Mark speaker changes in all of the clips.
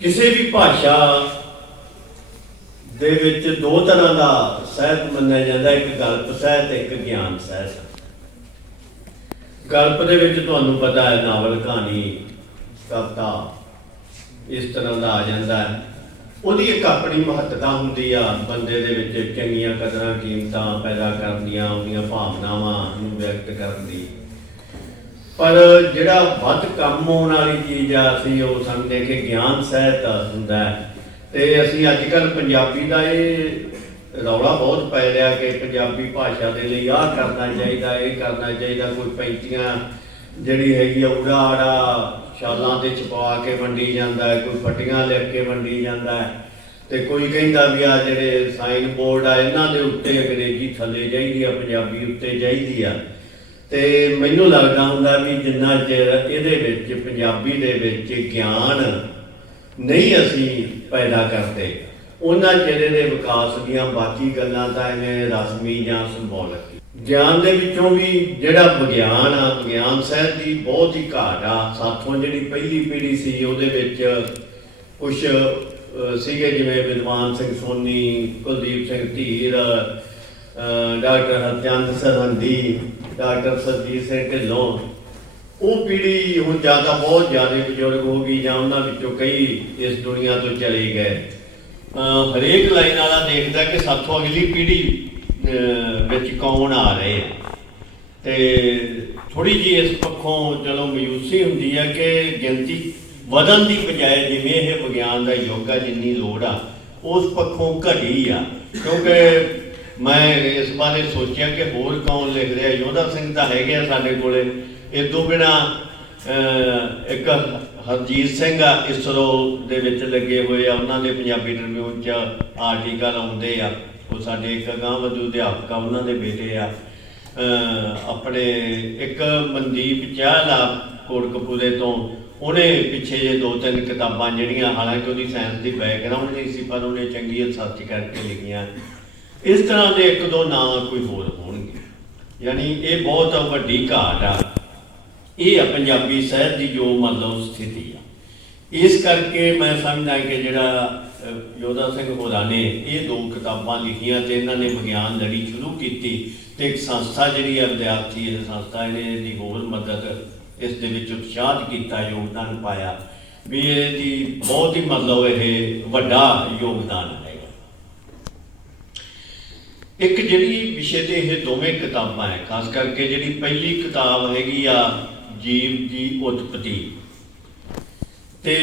Speaker 1: ਕਿਸੇ ਵੀ ਭਾਸ਼ਾ ਦੇ ਵਿੱਚ ਦੋ ਤਰ੍ਹਾਂ ਦਾ ਸਾਹਿਤ ਮੰਨਿਆ ਜਾਂਦਾ, ਇੱਕ ਗਲਪ ਸਾਹਿਤ, ਇੱਕ ਗਿਆਨ ਸਾਹਿਤ। ਗਲਪ ਦੇ ਵਿੱਚ ਤੁਹਾਨੂੰ ਪਤਾ ਹੈ, ਨਾਵਲ, ਕਹਾਣੀ, ਕਵਿਤਾ ਇਸ ਤਰ੍ਹਾਂ ਦਾ ਆ ਜਾਂਦਾ ਹੈ। ਉਹਦੀ ਇੱਕ ਆਪਣੀ ਮਹੱਤਤਾ ਹੁੰਦੀ ਆ, ਬੰਦੇ ਦੇ ਵਿੱਚ ਚੰਗੀਆਂ ਕਦਰਾਂ, ਕੀਮਤਾਂ ਪੈਦਾ ਕਰਨ ਦੀਆਂ, ਉਹਦੀਆਂ ਭਾਵਨਾਵਾਂ ਨੂੰ ਵਿਅਕਤ ਕਰਨ ਦੀ। ਪਰ ਜਿਹੜਾ ਵੱਧ ਕੰਮ ਆਉਣ ਵਾਲੀ ਚੀਜ਼ ਆ, ਅਸੀਂ ਉਹ ਸਮਝਦੇ ਕਿ ਗਿਆਨ ਸਹਿਤ ਹੁੰਦਾ ਹੈ। ਤੇ ਅਸੀਂ ਅੱਜ ਕੱਲ ਪੰਜਾਬੀ ਦਾ ਇਹ ਰੌਲਾ ਬਹੁਤ ਪੈ ਰਿਹਾ ਕਿ ਪੰਜਾਬੀ ਭਾਸ਼ਾ ਦੇ ਲਈ ਆਹ ਕਰਨਾ ਚਾਹੀਦਾ, ਇਹ ਕਰਨਾ ਚਾਹੀਦਾ, ਕੋਈ ਪੈਂਤੀਆਂ ਜਿਹੜੀ ਹੈਗੀ ਆ, ਉੜਾ ਆੜਾ ਸ਼ਾਲਾਂ ਤੇ ਛਪਾ ਕੇ ਵੰਡੀ ਜਾਂਦਾ ਹੈ, ਕੋਈ ਫਟੀਆਂ ਲਿਖ ਕੇ ਵੰਡੀ ਜਾਂਦਾ ਹੈ। ਤੇ ਕੋਈ ਕਹਿੰਦਾ ਵੀ ਆ ਜਿਹੜੇ ਸਾਈਨ ਬੋਰਡ ਆ, ਇਹਨਾਂ ਦੇ ਉੱਤੇ ਅੰਗਰੇਜ਼ੀ ਥੱਲੇ ਚਾਹੀਦੀ ਆ, ਪੰਜਾਬੀ ਉੱਤੇ ਚਾਹੀਦੀ ਆ। ਤੇ ਮੈਨੂੰ ਲੱਗਦਾ ਹੁੰਦਾ ਵੀ ਜਿੰਨਾ ਚਿਰ ਇਹਦੇ ਵਿੱਚ, ਪੰਜਾਬੀ ਦੇ ਵਿੱਚ ਗਿਆਨ ਨਹੀਂ ਅਸੀਂ ਪੈਦਾ ਕਰਦੇ, ਉਹਨਾਂ ਚਿਰ ਇਹਦੇ ਵਿਕਾਸ ਦੀਆਂ ਬਾਕੀ ਗੱਲਾਂ ਤਾਂ ਇਹਨੇ ਰਸਮੀ ਜਾਂ ਸਿੰਬੋਲਿਕ ਗਿਆਨ ਦੇ ਵਿੱਚੋਂ ਵੀ ਜਿਹੜਾ ਵਿਗਿਆਨ ਆ, ਵਿਗਿਆਨ ਸਾਹਿਤ ਦੀ ਬਹੁਤ ਹੀ ਘਾਟ ਆ। ਸਾਥੋਂ ਜਿਹੜੀ ਪਹਿਲੀ ਪੀੜ੍ਹੀ ਸੀ, ਉਹਦੇ ਵਿੱਚ ਕੁਝ ਸੀਗੇ ਜਿਵੇਂ ਵਿਦਵਾਨ ਸਿੰਘ ਸੋਨੀ, ਕੁਲਦੀਪ ਸਿੰਘ ਧੀਰ ਡਾਕਟਰ ਹਰਚੰਦ ਸਰਹੰਦੀ ਡਾਕਟਰ ਸਰਜੀਤ ਸਿੰਘ ਢਿੱਲੋਂ, ਉਹ ਪੀੜ੍ਹੀ ਹੁਣ ਜਾਂ ਤਾਂ ਬਹੁਤ ਜ਼ਿਆਦਾ ਬਜ਼ੁਰਗ ਹੋ ਗਈ ਜਾਂ ਉਹਨਾਂ ਵਿੱਚੋਂ ਕਈ ਇਸ ਦੁਨੀਆ ਤੋਂ ਚਲੇ ਗਏ। ਹਰੇਕ ਲਾਈਨ ਵਾਲਾ ਦੇਖਦਾ ਕਿ ਸਾਥੋਂ ਅਗਲੀ ਪੀੜ੍ਹੀ ਵਿੱਚ ਕੌਣ ਆ ਰਹੇ ਆ। ਤੇ ਥੋੜੀ ਜੀ ਇਸ ਪੱਖੋਂ ਚਲੋ ਮਯੂਸੀ ਹੁੰਦੀ ਹੈ ਕਿ ਗਿਣਤੀ ਵਧਣ ਦੀ ਬਜਾਏ ਜਿਵੇਂ ਇਹ ਵਿਗਿਆਨ ਦਾ ਯੋਗਾ ਜਿੰਨੀ ਲੋੜ ਆ, ਉਸ ਪੱਖੋਂ ਘਟੀ ਆ। ਕਿਉਂਕਿ ਮੈਂ ਇਸ ਬਾਰੇ ਸੋਚਿਆ ਕਿ ਹੋਰ ਕੌਣ ਲਿਖ ਰਿਹਾ ਯੋਧਾ ਸਿੰਘ ਤਾਂ ਹੈਗੇ ਆ ਸਾਡੇ ਕੋਲੇ। ਇਹ ਤੋਂ ਬਿਨਾ ਇੱਕ ਹਰਜੀਤ ਸਿੰਘ ਆ, ਇਸਰੋ ਦੇ ਵਿੱਚ ਲੱਗੇ ਹੋਏ ਆ। ਉਹਨਾਂ ਦੇ ਪੰਜਾਬੀ ਟ੍ਰਿਬਿਊਨ ਚ ਆਰਟੀਕਲ ਆਉਂਦੇ ਆ। ਉਹ ਸਾਡੇ ਇੱਕ ਗਾਂ ਵਧੂ ਅਧਿਆਪਕ ਆ, ਉਹਨਾਂ ਦੇ ਬੇਟੇ ਆ। ਆਪਣੇ ਇੱਕ ਮਨਦੀਪ ਚਾਹਲਾ ਕੋਟਕਪੂਰੇ ਤੋਂ। ਉਹਨੇ ਪਿੱਛੇ ਜੇ ਦੋ ਤਿੰਨ ਕਿਤਾਬਾਂ ਜਿਹੜੀਆਂ, ਹਾਲਾਂਕਿ ਉਹਦੀ ਸਾਇੰਸ ਦੀ ਬੈਕਗ੍ਰਾਉਂਡ ਨਹੀਂ ਸੀ, ਪਰ ਉਹਨੇ ਚੰਗੀ ਰਿਸਰਚ ਕਰਕੇ ਲਿਖੀਆਂ। ਇਸ ਤਰ੍ਹਾਂ ਦੇ ਇੱਕ ਦੋ ਨਾਂ ਕੋਈ ਹੋਰ ਹੋਣਗੇ। ਯਾਨੀ ਇਹ ਬਹੁਤ ਵੱਡੀ ਘਾਟ ਆ। ਇਹ ਆ ਪੰਜਾਬੀ ਸਾਹਿਤ ਦੀ ਜੋ ਮਤਲਬ ਸਥਿਤੀ ਆ। ਇਸ ਕਰਕੇ ਮੈਂ ਸਮਝਦਾ ਕਿ ਜਿਹੜਾ ਯੋਧਾ ਸਿੰਘ ਹੋਰਾਂ ਨੇ ਇਹ ਦੋ ਕਿਤਾਬਾਂ ਲਿਖੀਆਂ ਤੇ ਇਹਨਾਂ ਨੇ ਵਿਗਿਆਨ ਲੜੀ ਸ਼ੁਰੂ ਕੀਤੀ ਤੇ ਇੱਕ ਸੰਸਥਾ ਜਿਹੜੀ ਆ, ਵਿਦਿਆਰਥੀ ਇਹ ਸੰਸਥਾ ਇਹਨੇ ਦੀ ਹੋਰ ਮਦਦ ਇਸ ਦੇ ਵਿੱਚ ਉਤਸ਼ਾਹਤ ਕੀਤਾ, ਯੋਗਦਾਨ ਪਾਇਆ ਵੀ ਇਹਦੀ ਬਹੁਤ ਹੀ ਮਤਲਬ ਇਹ ਵੱਡਾ ਯੋਗਦਾਨ ਹੈਗਾ ਇੱਕ ਜਿਹੜੀ ਵਿਸ਼ੇ ਤੇ ਇਹ ਦੋਵੇਂ ਕਿਤਾਬਾਂ ਹੈ, ਖਾਸ ਕਰਕੇ ਜਿਹੜੀ ਪਹਿਲੀ ਕਿਤਾਬ ਹੈਗੀ ਆ ਜੀਵ ਦੀ ਉਤਪਤੀ। ਤੇ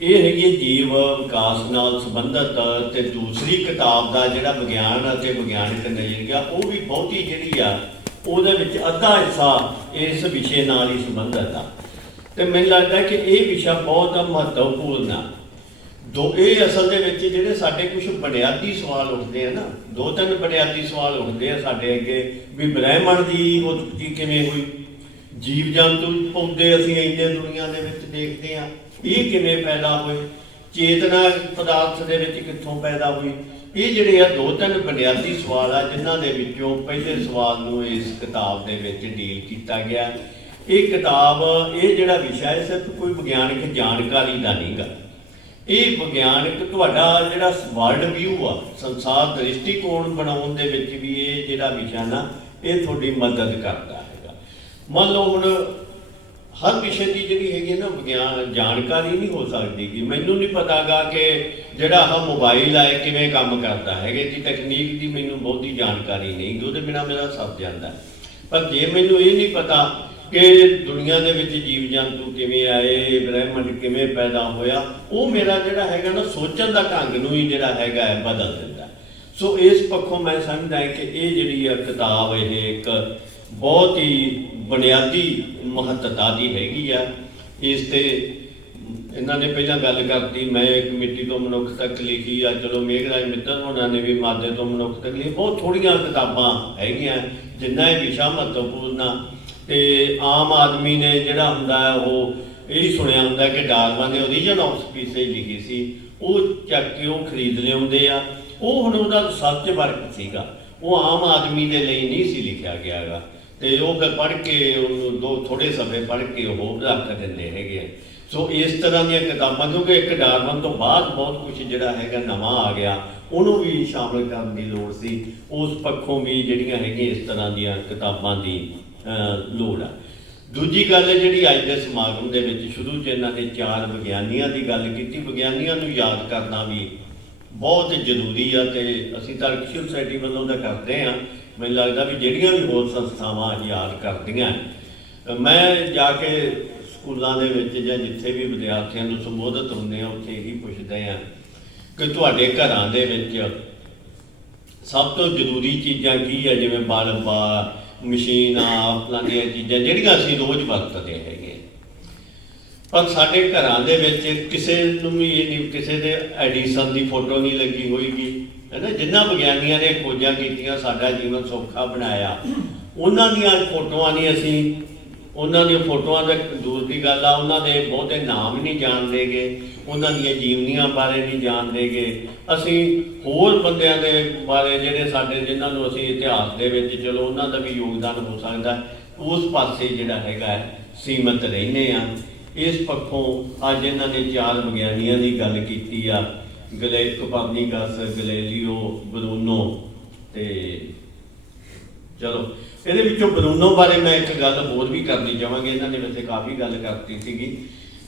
Speaker 1: ਇਹ ਹੈਗੀ ਹੈ ਜੀਵ ਵਿਕਾਸ ਨਾਲ ਸੰਬੰਧਿਤ ਤੇ ਦੂਸਰੀ ਕਿਤਾਬ ਦਾ ਜਿਹੜਾ ਵਿਗਿਆਨ ਅਤੇ ਵਿਗਿਆਨਕ ਨਜ਼ਰੀਆ ਉਹ ਵੀ ਬਹੁਤੀ ਜਿਹੜੀ ਆ, ਉਹਦੇ ਵਿੱਚ ਅੱਧਾ ਹਿੱਸਾ ਇਸ ਵਿਸ਼ੇ ਨਾਲ ਹੀ ਸੰਬੰਧਿਤ ਆ। ਤੇ ਮੈਨੂੰ ਲੱਗਦਾ ਕਿ ਇਹ ਵਿਸ਼ਾ ਬਹੁਤ ਮਹੱਤਵਪੂਰਨ ਆ। ਦੋ ਇਹ ਅਸਲ ਦੇ ਵਿੱਚ ਜਿਹੜੇ ਸਾਡੇ ਕੁਝ ਬੁਨਿਆਦੀ ਸਵਾਲ ਉੱਠਦੇ ਆ ਨਾ, ਦੋ ਤਿੰਨ ਬੁਨਿਆਦੀ ਸਵਾਲ ਉੱਠਦੇ ਆ ਸਾਡੇ ਅੱਗੇ, ਵੀ ਬ੍ਰਹਿਮੰਡ ਦੀ ਉਤਪਤੀ ਕਿਵੇਂ ਹੋਈ? ਜੀਵ ਜੰਤੂ ਪੌਦੇ ਅਸੀਂ ਇੰਨੇ ਦੁਨੀਆ ਦੇ ਵਿੱਚ ਦੇਖਦੇ ਆ, ਇਹ ਕਿਵੇਂ ਪੈਦਾ ਹੋਏ? ਚੇਤਨਾ ਪਦਾਰਥ ਦੇ ਵਿੱਚ ਕਿੱਥੋਂ ਪੈਦਾ ਹੋਈ? ਇਹ ਜਿਹੜੇ ਆ ਦੋ ਤਿੰਨ ਬੁਨਿਆਦੀ ਸਵਾਲ ਆ, ਜਿਨ੍ਹਾਂ ਦੇ ਵਿੱਚੋਂ ਪਹਿਲੇ ਸਵਾਲ ਨੂੰ ਇਸ ਕਿਤਾਬ ਦੇ ਵਿੱਚ ਡੀਲ ਕੀਤਾ ਗਿਆ। ਇਹ ਕਿਤਾਬ, ਇਹ ਜਿਹੜਾ ਵਿਸ਼ਾ ਹੈ, ਸਿਰਫ ਕੋਈ ਵਿਗਿਆਨਕ ਜਾਣਕਾਰੀ ਦਾ ਨਹੀਂਗਾ। ਇਹ ਵਿਗਿਆਨਕ ਤੁਹਾਡਾ ਜਿਹੜਾ ਵਰਲਡ ਵਿਊ ਆ, ਸੰਸਾਰ ਦ੍ਰਿਸ਼ਟੀਕੋਣ ਬਣਾਉਣ ਦੇ ਵਿੱਚ ਵੀ ਇਹ ਜਿਹੜਾ ਵਿਸ਼ਾ ਨਾ ਇਹ ਤੁਹਾਡੀ ਮਦਦ ਕਰਦਾ ਹੈਗਾ। ਮੰਨ ਲਓ ਹੁਣ ਹਰ ਵਿਸ਼ੇ ਦੀ ਜਿਹੜੀ ਹੈਗੀ ਹੈ ਨਾ ਵਿਗਿਆਨ, ਜਾਣਕਾਰੀ ਨਹੀਂ ਹੋ ਸਕਦੀ ਕਿ ਮੈਨੂੰ ਨਹੀਂ ਪਤਾਗਾ ਕਿ ਜਿਹੜਾ ਆਹ ਮੋਬਾਈਲ ਆ ਕਿਵੇਂ ਕੰਮ ਕਰਦਾ ਹੈਗੇ। ਦੀ ਤਕਨੀਕ ਦੀ ਮੈਨੂੰ ਬਹੁਤੀ ਜਾਣਕਾਰੀ ਨਹੀਂ ਉਹਦੇ ਬਿਨਾ ਮੇਰਾ ਸਭ ਜਾਂਦਾ। ਪਰ ਜੇ ਮੈਨੂੰ ਇਹ ਨਹੀਂ ਪਤਾ ਕਿ ਦੁਨੀਆ ਦੇ ਵਿੱਚ ਜੀਵ ਜੰਤੂ ਕਿਵੇਂ ਆਏ, ਬ੍ਰਹਿਮੰਡ ਕਿਵੇਂ ਪੈਦਾ ਹੋਇਆ, ਉਹ ਮੇਰਾ ਜਿਹੜਾ ਹੈਗਾ ਨਾ ਸੋਚਣ ਦਾ ਢੰਗ ਨੂੰ ਹੀ ਜਿਹੜਾ ਹੈਗਾ ਹੈ ਬਦਲ ਦਿੰਦਾ ਸੋ ਇਸ ਪੱਖੋਂ ਮੈਂ ਸਮਝਦਾ ਕਿ ਇਹ ਜਿਹੜੀ ਆ ਕਿਤਾਬ ਇਹ ਇੱਕ ਬਹੁਤ ਹੀ ਬੁਨਿਆਦੀ ਮਹੱਤਤਾ ਦੀ ਹੈਗੀ ਆ। ਇਸ ਤੇ ਇਹਨਾਂ ਨੇ ਪਹਿਲਾਂ ਗੱਲ ਕਰਤੀ, ਮੈਂ ਇੱਕ ਮਿੱਟੀ ਤੋਂ ਮਨੁੱਖ ਤੱਕ ਲਿਖੀ ਆ, ਚਲੋ ਮੇਘਰਾਜ ਮਿੱਤਰ ਹੋਣਾ ਨੇ ਵੀ ਮਾਦੇ ਤੋਂ ਮਨੁੱਖ ਤੱਕ ਲਿਖੀ, ਬਹੁਤ ਥੋੜੀਆਂ ਕਿਤਾਬਾਂ ਹੈਗੀਆਂ, ਜਿੰਨਾ ਇਹ ਵਿਸ਼ਾ ਮਹੱਤਵਪੂਰਨ ਆ। ਤੇ ਆਮ ਆਦਮੀ ਨੇ ਜਿਹੜਾ ਹੁੰਦਾ ਹੈ ਉਹ ਇਹ ਸੁਣਿਆ ਹੁੰਦਾ ਕਿ ਡਾਰਵਨ ਨੇ origin ਆਫ ਸਪੀਸੀਜ਼ ਲਿਖੀ ਸੀ। ਉਹ ਚੱਕ ਕੇ ਉਹ ਖਰੀਦ ਲਿਆਉਂਦੇ ਆ। ਉਹ ਹੁਣ ਉਹਦਾ ਸੱਚ ਵਰਕ ਸੀਗਾ। ਉਹ ਆਮ ਆਦਮੀ ਦੇ ਲਈ ਨਹੀਂ ਸੀ ਲਿਖਿਆ ਗਿਆ ਹੈਗਾ। ਤੇ ਉਹ ਫਿਰ ਪੜ੍ਹ ਕੇ ਉਹਨੂੰ ਦੋ ਥੋੜੇ ਸਮੇਂ ਪੜ੍ਹ ਕੇ ਉਹ ਰੱਖ ਦਿੰਦੇ ਹੈਗੇ ਆ। ਸੋ ਇਸ ਤਰ੍ਹਾਂ ਦੀਆਂ ਕਿਤਾਬਾਂ, ਕਿਉਂਕਿ ਇੱਕ ਡਾਰਵਨ ਤੋਂ ਬਾਅਦ ਬਹੁਤ ਕੁਝ ਜਿਹੜਾ ਹੈਗਾ ਨਵਾਂ ਆ ਗਿਆ। ਉਹਨੂੰ ਵੀ ਸ਼ਾਮਲ ਕਰਨ ਦੀ ਲੋੜ ਸੀ। ਉਸ ਪੱਖੋਂ ਵੀ ਜਿਹੜੀਆਂ ਹੈਗੀਆਂ ਇਸ ਤਰ੍ਹਾਂ ਦੀਆਂ ਕਿਤਾਬਾਂ ਦੀ ਲੋੜ ਆ। ਦੂਜੀ ਗੱਲ ਹੈ ਜਿਹੜੀ ਅੱਜ ਦੇ ਸਮਾਗਮ ਦੇ ਵਿੱਚ ਸ਼ੁਰੂ 'ਚ ਇਹਨਾਂ ਨੇ ਚਾਰ ਵਿਗਿਆਨੀਆਂ ਦੀ ਗੱਲ ਕੀਤੀ। ਵਿਗਿਆਨੀਆਂ ਨੂੰ ਯਾਦ ਕਰਨਾ ਵੀ ਬਹੁਤ ਜ਼ਰੂਰੀ ਆ ਤੇ ਅਸੀਂ ਤਾਂ ਅਰਕਸ਼ੀ ਸੁਸਾਇਟੀ ਵੱਲੋਂ ਤਾਂ ਕਰਦੇ ਆ ਮੈਨੂੰ ਲੱਗਦਾ ਵੀ ਜਿਹੜੀਆਂ ਵੀ ਹੋਰ ਸੰਸਥਾਵਾਂ ਯਾਦ ਕਰਦੀਆਂ ਮੈਂ ਜਾ ਕੇ ਸਕੂਲਾਂ ਦੇ ਵਿੱਚ ਜਾਂ ਜਿੱਥੇ ਵੀ ਵਿਦਿਆਰਥੀਆਂ ਨੂੰ ਸੰਬੋਧਿਤ ਹੁੰਦੇ ਆ ਉੱਥੇ ਇਹੀ ਪੁੱਛਦੇ ਆ ਕਿ ਤੁਹਾਡੇ ਘਰਾਂ ਦੇ ਵਿੱਚ ਸਭ ਤੋਂ ਜ਼ਰੂਰੀ ਚੀਜ਼ਾਂ ਕੀ ਆ? ਜਿਵੇਂ ਬਲਬ ਆ ਮਸ਼ੀਨਾਂ ਫਲਾਨੀਆਂ ਚੀਜ਼ਾਂ, ਜਿਹੜੀਆਂ ਅਸੀਂ ਰੋਜ਼ ਵਰਤਦੇ ਹੈਗੇ। ਪਰ ਸਾਡੇ ਘਰਾਂ ਦੇ ਵਿੱਚ ਕਿਸੇ ਨੂੰ ਵੀ ਇਹ ਨਹੀਂ, ਕਿਸੇ ਦੇ ਐਡੀਸਨ ਦੀ ਫੋਟੋ ਨਹੀਂ ਲੱਗੀ ਹੋਏਗੀ। ਹੈ ਨਾ ਜਿੰਨਾ ਵਿਗਿਆਨੀਆਂ ਨੇ ਖੋਜਾਂ ਕੀਤੀਆਂ, ਸਾਡਾ ਜੀਵਨ ਸੌਖਾ ਬਣਾਇਆ। ਉਹਨਾਂ ਦੀਆਂ ਫੋਟੋਆਂ ਨਹੀਂ ਅਸੀਂ ਉਹਨਾਂ ਦੀਆਂ ਫੋਟੋਆਂ ਦਾ ਦੂਰ ਦੀ ਗੱਲ ਆ ਉਹਨਾਂ ਦੇ ਬਹੁਤੇ ਨਾਮ ਹੀ ਨਹੀਂ ਜਾਣਦੇਗੇ ਉਹਨਾਂ ਦੀਆਂ ਜੀਵਨੀਆਂ ਬਾਰੇ ਨਹੀਂ ਜਾਣਦੇਗੇ ਅਸੀਂ ਹੋਰ ਬੰਦਿਆਂ ਦੇ ਬਾਰੇ ਜਿਹੜੇ ਸਾਡੇ ਜਿਨ੍ਹਾਂ ਨੂੰ ਅਸੀਂ ਇਤਿਹਾਸ ਦੇ ਵਿੱਚ ਚਲੋ ਉਹਨਾਂ ਦਾ ਵੀ ਯੋਗਦਾਨ ਹੋ ਸਕਦਾ ਉਸ ਪਾਸੇ ਜਿਹੜਾ ਹੈਗਾ ਹੈ, ਸੀਮਤ ਰਹਿੰਦੇ ਆ ਇਸ ਪੱਖੋਂ ਅੱਜ ਇਹਨਾਂ ਨੇ ਚਾਰ ਵਿਗਿਆਨੀਆਂ ਦੀ ਗੱਲ ਕੀਤੀ ਆ। ਗਲੇ ਕੋਪਰਨੀਕਸ ਗਲੇਲੀਓ ਬਰੂਨੋ ਤੇ ਚਲੋ ਇਹਦੇ ਵਿੱਚੋਂ ਬਰੂਨੋ ਬਾਰੇ ਮੈਂ ਇੱਕ ਗੱਲ ਹੋਰ ਵੀ ਕਰਨੀ ਚਾਹਾਂਗੀ, ਇਹਨਾਂ ਨੇ ਵੈਸੇ ਕਾਫੀ ਗੱਲ ਕਰਤੀ ਸੀਗੀ,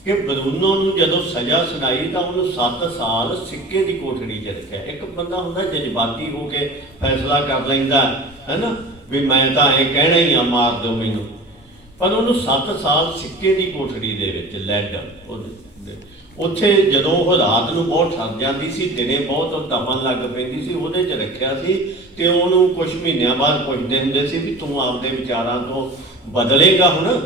Speaker 1: ਕਿ ਬਰੂਨੋ ਨੂੰ ਜਦੋਂ ਸਜ਼ਾ ਸੁਣਾਈ ਤਾਂ ਉਹਨੂੰ 7 ਸਾਲ ਸਿੱਕੇ ਦੀ ਕੋਠੜੀ 'ਚ ਰੱਖਿਆ। ਇੱਕ ਬੰਦਾ ਹੁੰਦਾ ਜਜ਼ਬਾਤੀ ਹੋ ਕੇ ਫੈਸਲਾ ਕਰ ਲੈਂਦਾ ਹੈ ਨਾ ਵੀ ਮੈਂ ਤਾਂ ਇਹ ਕਹਿਣਾ ਹੀ ਆ, ਮਾਰ ਦਿਓ ਮੈਨੂੰ। ਪਰ ਉਹਨੂੰ 7 ਸਾਲ ਸਿੱਕੇ ਦੀ ਕੋਠੜੀ ਦੇ ਵਿੱਚ ਲੈਡ ਉੱਥੇ ਜਦੋਂ ਉਹ ਰਾਤ ਨੂੰ ਬਹੁਤ ਠੱਗ ਜਾਂਦੀ ਸੀ, ਦਿਨੇ ਬਹੁਤ ਉਹ ਤਪਣ ਲੱਗ ਪੈਂਦੀ ਸੀ, ਉਹਦੇ 'ਚ ਰੱਖਿਆ ਸੀ। ਤੇ ਉਹਨੂੰ ਕੁਝ ਮਹੀਨਿਆਂ ਬਾਅਦ ਪੁੱਛਦੇ ਹੁੰਦੇ ਸੀ ਵੀ ਤੂੰ ਆਪਦੇ ਵਿਚਾਰਾਂ ਤੋਂ ਬਦਲੇਗਾ ਹੁਣ?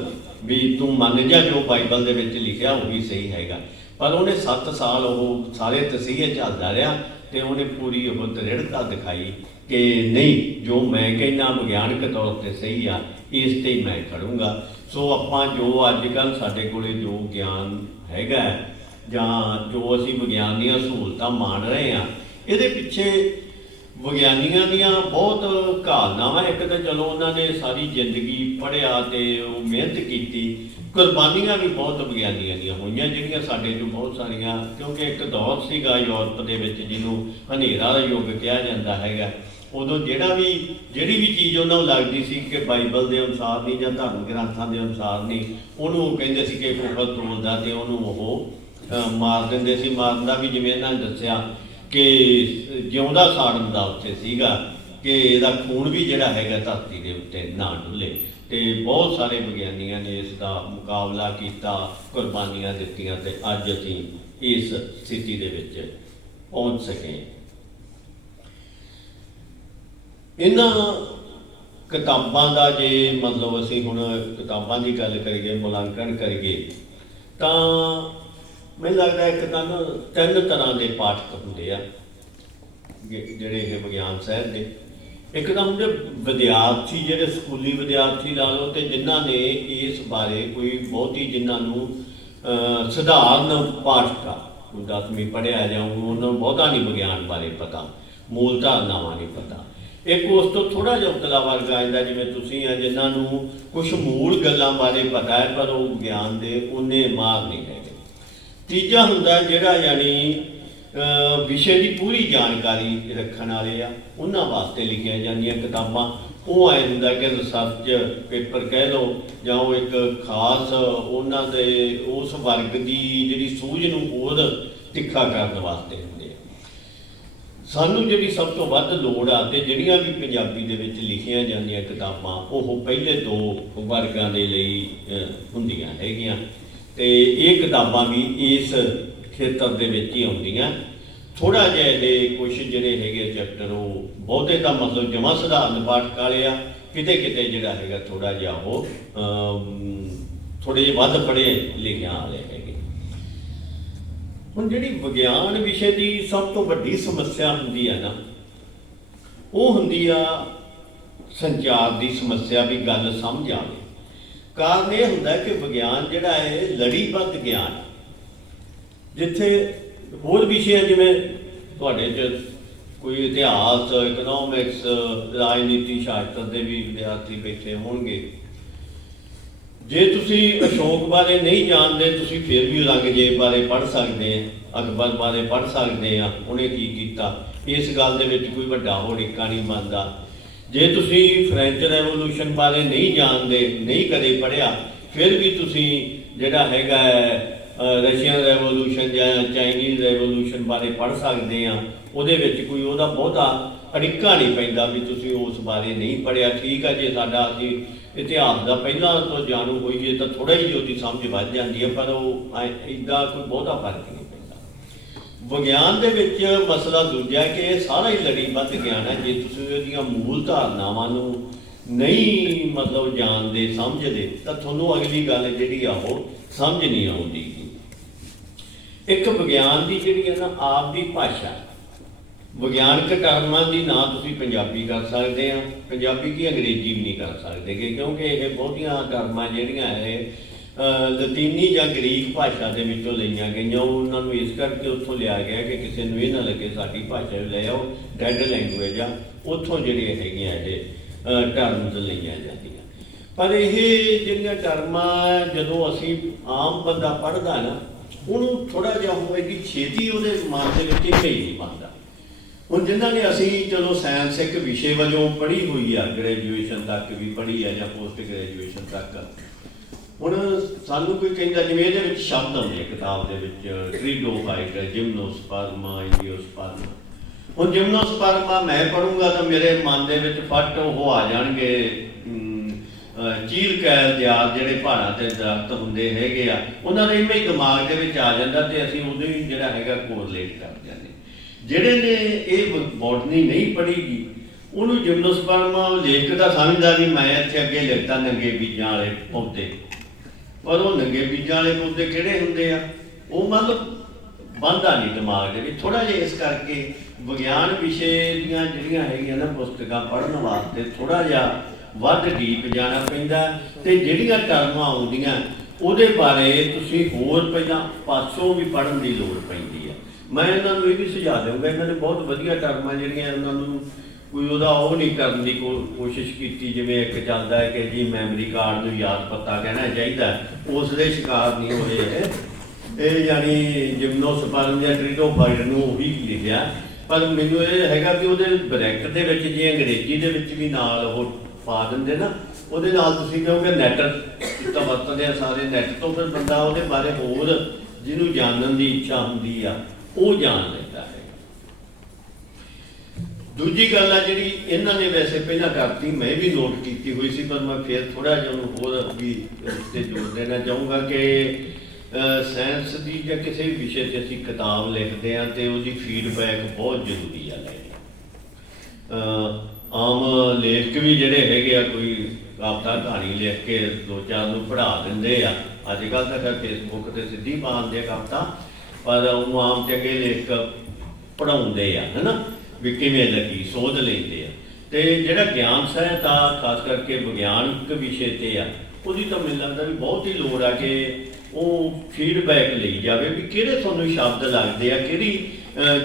Speaker 1: ਵੀ ਤੂੰ ਮੰਨ ਜਾ ਜੋ ਬਾਈਬਲ ਦੇ ਵਿੱਚ ਲਿਖਿਆ ਉਹ ਵੀ ਸਹੀ ਹੈਗਾ। ਪਰ ਉਹਨੇ 7 ਸਾਲ ਉਹ ਸਾਰੇ ਤਸੀਹੇ ਚੱਲਦਾ ਰਿਹਾ ਤੇ ਉਹਨੇ ਪੂਰੀ ਉਹ ਦ੍ਰਿੜਤਾ ਦਿਖਾਈ ਕਿ ਨਹੀਂ, ਜੋ ਮੈਂ ਕਹਿੰਦਾ ਵਿਗਿਆਨਕ ਤੌਰ ਤੇ ਸਹੀ ਆ, ਇਸ ਤੇ ਹੀ ਮੈਂ ਖੜੂੰਗਾ। ਸੋ ਆਪਾਂ ਜੋ ਅੱਜ ਕੱਲ ਸਾਡੇ ਕੋਲੇ ਜੋ ਗਿਆਨ ਹੈਗਾ, ਜਾਂ ਜੋ ਅਸੀਂ ਵਿਗਿਆਨ ਦੀਆਂ ਸਹੂਲਤਾਂ ਮਾਣ ਰਹੇ ਆ, ਇਹਦੇ ਪਿੱਛੇ ਵਿਗਿਆਨੀਆਂ ਦੀਆਂ ਬਹੁਤ ਘਾਲਨਾਵਾਂ। ਇੱਕ ਤਾਂ ਚਲੋ ਉਹਨਾਂ ਨੇ ਸਾਰੀ ਜ਼ਿੰਦਗੀ ਪੜ੍ਹਿਆ ਤੇ ਉਹ ਮਿਹਨਤ ਕੀਤੀ। ਕੁਰਬਾਨੀਆਂ ਵੀ ਬਹੁਤ ਵਿਗਿਆਨੀਆਂ ਦੀਆਂ ਹੋਈਆਂ, ਜਿਹੜੀਆਂ ਸਾਡੇ ਜੋ ਬਹੁਤ ਸਾਰੀਆਂ, ਕਿਉਂਕਿ ਇੱਕ ਦੌਰ ਸੀਗਾ ਯੂਰਪ ਦੇ ਵਿੱਚ ਜਿਹਨੂੰ ਹਨੇਰਾ ਦਾ ਯੁੱਗ ਕਿਹਾ ਜਾਂਦਾ ਹੈਗਾ। ਉਦੋਂ ਜਿਹੜਾ ਵੀ, ਜਿਹੜੀ ਵੀ ਚੀਜ਼ ਉਹਨਾਂ ਨੂੰ ਲੱਗਦੀ ਸੀ ਕਿ ਬਾਈਬਲ ਦੇ ਅਨੁਸਾਰ ਨਹੀਂ ਜਾਂ ਧਰਮ ਗ੍ਰੰਥਾਂ ਦੇ ਅਨੁਸਾਰ ਨਹੀਂ, ਉਹਨੂੰ ਉਹ ਕਹਿੰਦੇ ਸੀ ਕਿ ਕੁਫਰ ਤੋਲਦਾ ਤੇ ਉਹਨੂੰ ਉਹ ਮਾਰ ਦਿੰਦੇ ਸੀ। ਮਾਰਨ ਦਾ ਵੀ ਜਿਵੇਂ ਇਹਨਾਂ ਨੇ ਦੱਸਿਆ ਕਿ ਜਿਉਂਦਾ ਸਾੜਨ ਦਾ ਉੱਥੇ ਸੀਗਾ ਕਿ ਇਹਦਾ ਖੂਨ ਵੀ ਜਿਹੜਾ ਹੈਗਾ ਧਰਤੀ ਦੇ ਉੱਤੇ ਨਾ ਡੁੱਲੇ। ਤੇ ਬਹੁਤ ਸਾਰੇ ਵਿਗਿਆਨੀਆਂ ਨੇ ਇਸ ਦਾ ਮੁਕਾਬਲਾ ਕੀਤਾ, ਕੁਰਬਾਨੀਆਂ ਦਿੱਤੀਆਂ ਤੇ ਅੱਜ ਅਸੀਂ ਇਸ ਸਥਿਤੀ ਦੇ ਵਿੱਚ ਪਹੁੰਚ ਸਕੇ। ਇਹਨਾਂ ਕਿਤਾਬਾਂ ਦਾ ਜੇ ਮਤਲਬ ਅਸੀਂ ਹੁਣ ਕਿਤਾਬਾਂ ਦੀ ਗੱਲ ਕਰੀਏ, ਮੁਲਾਂਕਣ ਕਰੀਏ, ਤਾਂ ਮੈਨੂੰ ਲੱਗਦਾ ਇੱਕ ਤਾਂ ਨਾ ਤਿੰਨ ਤਰ੍ਹਾਂ ਦੇ ਪਾਠਕ ਹੁੰਦੇ ਆ ਜਿਹੜੇ ਇਹ ਵਿਗਿਆਨ ਸਾਹਿਤ ਦੇ। ਇੱਕ ਤਾਂ ਹੁੰਦੇ ਵਿਦਿਆਰਥੀ, ਜਿਹੜੇ ਸਕੂਲੀ ਵਿਦਿਆਰਥੀ ਲਾ ਲਓ ਤੇ ਜਿਨ੍ਹਾਂ ਨੇ ਇਸ ਬਾਰੇ ਕੋਈ ਬਹੁਤੀ ਜਿਨ੍ਹਾਂ ਨੂੰ ਸਧਾਰਨ ਪਾਠਕ ਆ। ਕੋਈ ਦਸਵੀਂ ਪੜ੍ਹਿਆ ਜਾਂ ਉਹਨਾਂ ਨੂੰ ਬਹੁਤਾ ਨਹੀਂ ਵਿਗਿਆਨ ਬਾਰੇ ਪਤਾ, ਮੂਲ ਧਾਰਨਾਵਾਂ ਨਹੀਂ ਪਤਾ। ਇੱਕ ਉਸ ਤੋਂ ਥੋੜਾ ਜਿਹਾ ਉਤਲਾ ਵਰਗ ਆ ਜਾਂਦਾ, ਜਿਵੇਂ ਤੁਸੀਂ ਆ, ਜਿਨ੍ਹਾਂ ਨੂੰ ਕੁਝ ਮੂਲ ਗੱਲਾਂ ਬਾਰੇ ਪਤਾ ਹੈ, ਪਰ ਉਹ ਗਿਆਨ ਦੇ ਉਹਨੇ ਮਾਰ ਨਹੀਂ ਹੈ ਤੀਜਾ ਹੁੰਦਾ ਜਿਹੜਾ ਯਾਨੀ ਵਿਸ਼ੇ ਦੀ ਪੂਰੀ ਜਾਣਕਾਰੀ ਰੱਖਣ ਵਾਲੇ ਆ, ਉਹਨਾਂ ਵਾਸਤੇ ਲਿਖੀਆਂ ਜਾਂਦੀਆਂ ਕਿਤਾਬਾਂ। ਉਹ ਐ ਹੁੰਦਾ ਕਿ ਰਿਸਰਚ ਪੇਪਰ ਕਹਿ ਲਓ, ਜਾਂ ਉਹ ਇੱਕ ਖਾਸ ਉਹਨਾਂ ਦੇ, ਉਸ ਵਰਗ ਦੀ ਜਿਹੜੀ ਸੂਝ ਨੂੰ ਹੋਰ ਤਿੱਖਾ ਕਰਨ ਵਾਸਤੇ ਹੁੰਦੇ ਆ। ਸਾਨੂੰ ਜਿਹੜੀ ਸਭ ਤੋਂ ਵੱਧ ਲੋੜ ਆ ਤੇ ਜਿਹੜੀਆਂ ਵੀ ਪੰਜਾਬੀ ਦੇ ਵਿੱਚ ਲਿਖੀਆਂ ਜਾਂਦੀਆਂ ਕਿਤਾਬਾਂ, ਉਹ ਪਹਿਲੇ ਦੋ ਵਰਗਾਂ ਦੇ ਲਈ ਹੁੰਦੀਆਂ ਹੈਗੀਆਂ। ਤੇ ਇਹ ਕਿਤਾਬਾਂ ਵੀ ਇਸ ਖੇਤਰ ਦੇ ਵਿੱਚ ਹੀ ਆਉਂਦੀਆਂ। ਥੋੜਾ ਜਿਹਾ ਇਹਦੇ ਕੁਝ ਜਿਹੜੇ ਹੈਗੇ ਚੈਪਟਰ ਉਹ ਬਹੁਤੇ ਤਾਂ ਮਤਲਬ ਜਮਾ ਸਧਾਰਨ ਪਾਠਕ ਵਾਲੇ ਆ ਕਿਤੇ ਕਿਤੇ ਜਿਹੜਾ ਹੈਗਾ ਥੋੜਾ ਜਿਹਾ ਉਹ ਥੋੜੇ ਜਿਹੇ ਵੱਧ ਪੜ੍ਹੇ ਲਿਖਿਆ ਵਾਲੇ ਹੈਗੇ। ਹੁਣ ਜਿਹੜੀ ਵਿਗਿਆਨ ਵਿਸ਼ੇ ਦੀ ਸਭ ਤੋਂ ਵੱਡੀ ਸਮੱਸਿਆ ਹੁੰਦੀ ਹੈ ਨਾ, ਉਹ ਹੁੰਦੀ ਆ ਸੰਚਾਰ ਦੀ ਸਮੱਸਿਆ ਵੀ ਗੱਲ ਸਮਝ ਆਵੇ। ਕਾਰਨ ਇਹ ਹੁੰਦਾ ਕਿ ਵਿਗਿਆਨ ਜਿਹੜਾ ਹੈ ਲੜੀਬੱਧ ਗਿਆਨ ਜਿੱਥੇ ਹੋਰ ਵਿਸ਼ੇ ਜਿਵੇਂ ਤੁਹਾਡੇ ਚ ਕੋਈ ਇਤਿਹਾਸ ਇਕਨੋਮਿਕਸ ਰਾਜਨੀਤੀ, ਸ਼ਾਸਤਰ ਦੇ ਵੀ ਵਿਦਿਆਰਥੀ ਬੈਠੇ ਹੋਣਗੇ। ਜੇ ਤੁਸੀਂ ਅਸ਼ੋਕ ਬਾਰੇ ਨਹੀਂ ਜਾਣਦੇ, ਤੁਸੀਂ ਫਿਰ ਵੀ ਔਰੰਗਜ਼ੇਬ ਬਾਰੇ ਪੜ੍ਹ ਸਕਦੇ ਆ, ਅਕਬਰ ਬਾਰੇ ਪੜ੍ਹ ਸਕਦੇ ਆ, ਉਹਨੇ ਕੀ ਕੀਤਾ? ਇਸ ਗੱਲ ਦੇ ਵਿੱਚ ਕੋਈ ਵੱਡਾ ਹੋੜਿਕਾ ਨਹੀਂ ਮੰਨਦਾ ਜੇ ਤੁਸੀਂ ਫ੍ਰੈਂਚ ਰੈਵੋਲੂਸ਼ਨ ਬਾਰੇ ਨਹੀਂ ਜਾਣਦੇ, ਨਹੀਂ ਕਦੇ ਪੜ੍ਹਿਆ, ਫਿਰ ਵੀ ਤੁਸੀਂ ਜਿਹੜਾ ਹੈਗਾ ਰਸ਼ੀਅਨ ਰੈਵੋਲੂਸ਼ਨ ਜਾਂ ਚਾਈਨੀਜ਼ ਰੈਵੋਲੂਸ਼ਨ ਬਾਰੇ ਪੜ੍ਹ ਸਕਦੇ ਆ, ਉਹਦੇ ਵਿੱਚ ਕੋਈ ਉਹਦਾ ਬਹੁਤਾ ਅੜਿੱਕਾ ਨਹੀਂ ਪੈਂਦਾ ਵੀ ਤੁਸੀਂ ਉਸ ਬਾਰੇ ਨਹੀਂ ਪੜ੍ਹਿਆ। ਠੀਕ ਆ ਜੇ ਸਾਡਾ ਅਸੀਂ ਇਤਿਹਾਸ ਦਾ ਪਹਿਲਾਂ ਤੋਂ ਜਾਣੂ ਹੋਈਏ ਤਾਂ ਥੋੜਾ ਹੀ ਉਹਦੀ ਸਮਝ ਵੱਧ ਜਾਂਦੀ ਹੈ, ਪਰ ਉਹ ਇਦਾਂ ਕੋਈ ਬਹੁਤਾ ਫ਼ਰਕ ਨਹੀਂ। ਵਿਗਿਆਨ ਦੇ ਵਿੱਚ ਮਸਲਾ ਦੂਜਾ ਕਿ ਇਹ ਸਾਰਾ ਹੀ ਲੜੀਬੱਧ ਗਿਆਨ ਹੈ। ਜੇ ਤੁਸੀਂ ਉਹਦੀਆਂ ਮੂਲ ਧਾਰਨਾਵਾਂ ਨੂੰ ਨਹੀਂ ਮਤਲਬ ਜਾਣਦੇ, ਸਮਝਦੇ, ਤਾਂ ਤੁਹਾਨੂੰ ਅਗਲੀ ਗੱਲ ਜਿਹੜੀ ਆ ਉਹ ਸਮਝ ਨਹੀਂ ਆਉਂਦੀ। ਇੱਕ ਵਿਗਿਆਨ ਦੀ ਜਿਹੜੀ ਹੈ ਨਾ, ਆਪ ਦੀ ਭਾਸ਼ਾ। ਵਿਗਿਆਨਕ ਟਰਮਾਂ ਦੀ ਨਾ ਤੁਸੀਂ ਪੰਜਾਬੀ ਕਰ ਸਕਦੇ ਆ। ਪੰਜਾਬੀ ਕੀ ਅੰਗਰੇਜ਼ੀ ਵੀ ਨਹੀਂ ਕਰ ਸਕਦੇ ਕਿਉਂਕਿ ਇਹ ਬਹੁਤੀਆਂ ਟਰਮਾਂ ਜਿਹੜੀਆਂ ਇਹ ਲਤੀਨੀ ਜਾਂ ਗ੍ਰੀਕ ਭਾਸ਼ਾ ਦੇ ਵਿੱਚੋਂ ਲਈਆਂ ਗਈਆਂ। ਉਹਨਾਂ ਨੂੰ ਇਸ ਕਰਕੇ ਉੱਥੋਂ ਲਿਆ ਗਿਆ ਕਿ ਕਿਸੇ ਨੂੰ ਇਹ ਨਾ ਲੱਗੇ ਸਾਡੀ ਭਾਸ਼ਾ ਵੀ ਲੈ ਆਓ ਡੈਡ ਲੈਂਗੁਏਜ ਆ, ਉੱਥੋਂ ਜਿਹੜੀਆਂ ਹੈਗੀਆਂ ਇਹ ਟਰਮਸ ਲਈਆਂ ਜਾਂਦੀਆਂ। ਪਰ ਇਹ ਜਿਹੜੀਆਂ ਟਰਮਾਂ ਜਦੋਂ ਅਸੀਂ ਆਮ ਬੰਦਾ ਪੜ੍ਹਦਾ ਨਾ, ਉਹਨੂੰ ਥੋੜਾ ਜਿਹਾ ਹੋਏਗੀ ਛੇਤੀ ਉਹਦੇ ਮਨ ਦੇ ਵਿੱਚ ਇਹ ਨਹੀਂ ਪਾਉਂਦਾ ਹੁਣ ਜਿਨ੍ਹਾਂ ਨੇ ਅਸੀਂ ਚਲੋ ਸਾਇੰਸ ਇੱਕ ਵਿਸ਼ੇ ਵਜੋਂ ਪੜ੍ਹੀ ਹੋਈ ਆ ਗ੍ਰੈਜੂਏਸ਼ਨ ਤੱਕ ਵੀ ਪੜ੍ਹੀ ਆ ਜਾਂ ਪੋਸਟ ਗ੍ਰੈਜੂਏਸ਼ਨ ਤੱਕ। ਹੁਣ ਸਾਨੂੰ ਕੋਈ ਕਹਿੰਦਾ ਜਿਵੇਂ ਇਹਦੇ ਵਿੱਚ ਸ਼ਬਦ ਆਉਂਦੇ ਕਿਤਾਬ ਦੇ ਵਿੱਚ ਟ੍ਰੀਡੋਫਾਈਟ ਜਿਮਨੋਸਪਰਮਾ ਇੰਡੀਓਸਪਰਮਾ ਹੁਣ ਜਿਮਨੋਸਪਰਮਾ ਮੈਂ ਪੜੂੰਗਾ ਤਾਂ ਮੇਰੇ ਮਨ ਦੇ ਵਿੱਚ ਫੱਟ ਉਹ ਆ ਜਾਣਗੇ ਚੀਲ ਕੈਲ ਦਿਆਰ ਜਿਹੜੇ ਪਹਾੜਾਂ ਤੇ ਦਰਖਤ ਹੁੰਦੇ ਹੈਗੇ ਆ, ਉਹਨਾਂ ਦੇ ਇਵੇਂ ਦਿਮਾਗ ਦੇ ਵਿੱਚ ਆ ਜਾਂਦਾ ਤੇ ਅਸੀਂ ਉਹਦੇ ਹੀ ਜਿਹੜਾ ਹੈਗਾ ਕੋਰਿਲੇਟ ਕਰ ਜਾਂਦੇ। ਜਿਹੜੇ ਨੇ ਇਹ ਬੋਟਨੀ ਨਹੀਂ ਪੜ੍ਹੀਗੀ, ਉਹਨੂੰ ਜਿਮਨੋਸਪਰਮਾ ਲੇਖ ਦਾ ਸਮਝਦਾ ਵੀ ਮੈਂ ਇੱਥੇ ਅੱਗੇ ਲਿਖਦਾ ਨੰਗੇ ਬੀਜਾਂ ਵਾਲੇ ਪੌਦੇ। ਪਰ ਉਹ ਨੰਗੇ ਬੀਜਾਂ ਵਾਲੇ ਪੌਦੇ ਕਿਹੜੇ ਹੁੰਦੇ ਆ? ਉਹ ਮਤਲਬ ਬੰਦਾ ਨਹੀਂ ਦਿਮਾਗ ਦੇ ਵਿੱਚ। ਥੋੜਾ ਜਿਹਾ ਇਸ ਕਰਕੇ ਵਿਗਿਆਨ ਵਿਸ਼ੇ ਦੀਆਂ ਜਿਹੜੀਆਂ ਹੈਗੀਆਂ ਨਾ ਪੁਸਤਕਾਂ ਪੜ੍ਹਨ ਵਾਸਤੇ ਥੋੜਾ ਜਿਹਾ ਵੱਧ ਡੀਪ ਜਾਣਾ ਪੈਂਦਾ ਤੇ ਜਿਹੜੀਆਂ ਟਰਮਾਂ ਆਉਂਦੀਆਂ, ਉਹਦੇ ਬਾਰੇ ਤੁਸੀਂ ਹੋਰ ਪਹਿਲਾਂ ਪਾਸੋਂ ਵੀ ਪੜ੍ਹਨ ਦੀ ਲੋੜ ਪੈਂਦੀ ਹੈ। ਮੈਂ ਇਹਨਾਂ ਨੂੰ ਇਹ ਵੀ ਸੁਝਾਅ ਦਊਂਗਾ, ਇਹਨਾਂ ਨੇ ਬਹੁਤ ਵਧੀਆ ਟਰਮਾਂ ਜਿਹੜੀਆਂ ਇਹਨਾਂ ਨੂੰ ਕੋਈ ਉਹਦਾ ਉਹ ਨਹੀਂ ਕਰਨ ਦੀ ਕੋ- ਕੋਸ਼ਿਸ਼ ਕੀਤੀ, ਜਿਵੇਂ ਇੱਕ ਚੱਲਦਾ ਹੈ ਕਿ ਜੀ ਮੈਮਰੀ ਕਾਰਡ ਨੂੰ ਯਾਦ ਪਤਾ ਕਹਿਣਾ ਚਾਹੀਦਾ ਉਸ ਦੇ ਸ਼ਿਕਾਰ ਨਹੀਂ ਹੋਏ ਇਹ। ਇਹ ਯਾਨੀ ਜਿਮਨੋਸਪਰਮ ਜਾਂ ਟ੍ਰੀਟੋਫਾਈਟ ਨੂੰ ਉਹੀ ਲਿਖਿਆ। ਪਰ ਮੈਨੂੰ ਇਹ ਹੈਗਾ ਕਿ ਉਹਦੇ ਬ੍ਰੈਕਟ ਦੇ ਵਿੱਚ ਜੇ ਅੰਗਰੇਜ਼ੀ ਦੇ ਵਿੱਚ ਵੀ ਨਾਲ ਉਹ ਪਾ ਦਿੰਦੇ ਨਾ, ਉਹਦੇ ਨਾਲ ਤੁਸੀਂ ਕਹੋਗੇ ਨੈਟ ਤਾਂ ਵਰਤਦੇ ਆ ਸਾਰੇ ਨੈਟ ਤੋਂ, ਫਿਰ ਬੰਦਾ ਉਹਦੇ ਬਾਰੇ ਹੋਰ ਜਿਹਨੂੰ ਜਾਣਨ ਦੀ ਇੱਛਾ ਹੁੰਦੀ ਆ, ਉਹ ਜਾਣ ਲੈਂਦਾ ਦੂਜੀ ਗੱਲ ਆ ਜਿਹੜੀ ਇਹਨਾਂ ਨੇ ਵੈਸੇ ਪਹਿਲਾਂ ਕਰਤੀ, ਮੈਂ ਵੀ ਨੋਟ ਕੀਤੀ ਹੋਈ ਸੀ, ਪਰ ਮੈਂ ਫਿਰ ਥੋੜਾ ਜਿਹਾ ਉਹਨੂੰ ਹੋਰ ਵੀ ਇਸ ਤੇ ਜ਼ੋਰ ਦੇਣਾ ਚਾਹੂੰਗਾ ਕਿ ਸਾਇੰਸ ਦੀ ਜਾਂ ਕਿਸੇ ਵੀ ਵਿਸ਼ੇ ਤੇ ਅਸੀਂ ਕਿਤਾਬ ਲਿਖਦੇ ਆ ਤੇ ਉਹਦੀ ਫੀਡਬੈਕ ਬਹੁਤ ਜ਼ਰੂਰੀ ਆ ਲੈਣੀ ਆਮ ਲੇਖਕ ਵੀ ਜਿਹੜੇ ਹੈਗੇ ਆ, ਕੋਈ ਆਪਦਾ ਕਹਾਣੀ ਲਿਖ ਕੇ ਦੋ ਚਾਰ ਨੂੰ ਪੜ੍ਹਾ ਦਿੰਦੇ ਆ। ਅੱਜ ਕੱਲ ਤਾਂ ਫੇਸਬੁੱਕ ਤੇ ਸਿੱਧੀ ਪਾ ਦਿੰਦੇ ਆ ਕਵਿਤਾ, ਪਰ ਉਹ ਆਮ ਚੰਗੇ ਲੇਖਕ ਪੜਾਉਂਦੇ ਆ, ਹਨਾ? ਵੀ ਕਿਵੇਂ ਲੱਗੀ, ਸੋਧ ਲੈਂਦੇ ਆ। ਤੇ ਜਿਹੜਾ ਗਿਆਨ ਸਹਿਤ ਆ ਖਾਸ ਕਰਕੇ ਵਿਗਿਆਨਕ ਵਿਸ਼ੇ ਤੇ ਆ, ਉਹਦੀ ਤਾਂ ਮੈਨੂੰ ਲੱਗਦਾ ਵੀ ਬਹੁਤ ਹੀ ਲੋੜ ਆ ਕਿ ਉਹ ਫੀਡਬੈਕ ਲਈ ਜਾਵੇ ਵੀ ਕਿਹੜੇ ਤੁਹਾਨੂੰ ਸ਼ਬਦ ਲੱਗਦੇ ਆ, ਕਿਹੜੀ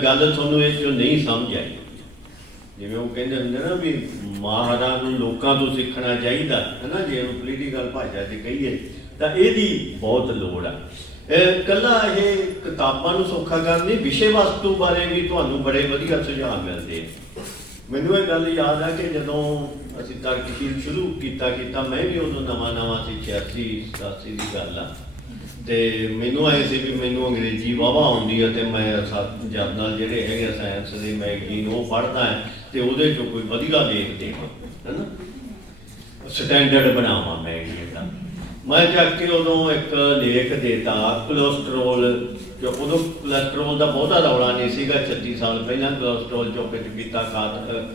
Speaker 1: ਗੱਲ ਤੁਹਾਨੂੰ ਇਹ ਚੋਂ ਨਹੀਂ ਸਮਝ ਆਈ। ਜਿਵੇਂ ਉਹ ਕਹਿੰਦੇ ਹੁੰਦੇ ਨਾ ਵੀ ਮਹਾਰਾ ਨੂੰ ਲੋਕਾਂ ਤੋਂ ਸਿੱਖਣਾ ਚਾਹੀਦਾ ਹੈ ਨਾ ਜੇ ਉਹ ਪੋਲੀਟੀਕਲ ਭਾਸ਼ਾ 'ਚ ਕਹੀਏ, ਤਾਂ ਇਹਦੀ ਬਹੁਤ ਲੋੜ ਆ। ਕੱਲਾ ਇਹ ਕਿਤਾਬਾਂ ਨੂੰ ਸੌਖਾ ਕਰਨ ਦੀ ਵਿਸ਼ੇ ਵਸਤੂ ਬਾਰੇ ਵੀ ਤੁਹਾਨੂੰ ਬੜੇ ਵਧੀਆ ਸੁਝਾਅ ਮਿਲਦੇ ਆ। ਮੈਨੂੰ ਇਹ ਗੱਲ ਯਾਦ ਆ ਕਿ ਜਦੋਂ ਅਸੀਂ ਤਰਕਸ਼ੀਲ ਸ਼ੁਰੂ ਕੀਤਾ ਕੀਤਾ, ਮੈਂ ਵੀ ਉਦੋਂ ਨਵਾਂ ਨਵਾਂ ਸੀ 86 87 ਦੀ ਗੱਲ ਆ। ਤੇ ਮੈਨੂੰ ਆਏ ਸੀ ਵੀ ਮੈਨੂੰ ਅੰਗਰੇਜ਼ੀ ਵਾਵਾ ਆਉਂਦੀ ਆ ਤੇ ਮੈਂ ਜਰਨਲ ਜਿਹੜੇ ਹੈਗੇ ਸਾਇੰਸ ਦੇ ਮੈਗਜ਼ੀਨ ਉਹ ਪੜ੍ਹਦਾ ਹੈ ਤੇ ਉਹਦੇ ਚੋਂ ਕੋਈ ਵਧੀਆ ਲੇਖ ਦੇਖਾਂ ਹੈਨਾ? ਸਟੈਂਡਰਡ ਬਣਾਵਾਂ ਮੈਗਜ਼ੀਨ ਦਾ ਮੈਂ ਜਾ ਕੇ ਉਦੋਂ ਇੱਕ ਲੇਖ ਦੇਤਾ ਕੋਲੇਸਟ੍ਰੋਲ ਜੋ ਉਦੋਂ ਕੋਲੇਸਟ੍ਰੋਲ ਦਾ ਬਹੁਤਾ ਰੌਲਾ ਨਹੀਂ ਸੀਗਾ 36 ਸਾਲ ਪਹਿਲਾਂ ਕੋਲੇਸਟ੍ਰੋਲ ਚੁੱਕ ਕੇ ਪੀਤਾ ਕਾਤਲ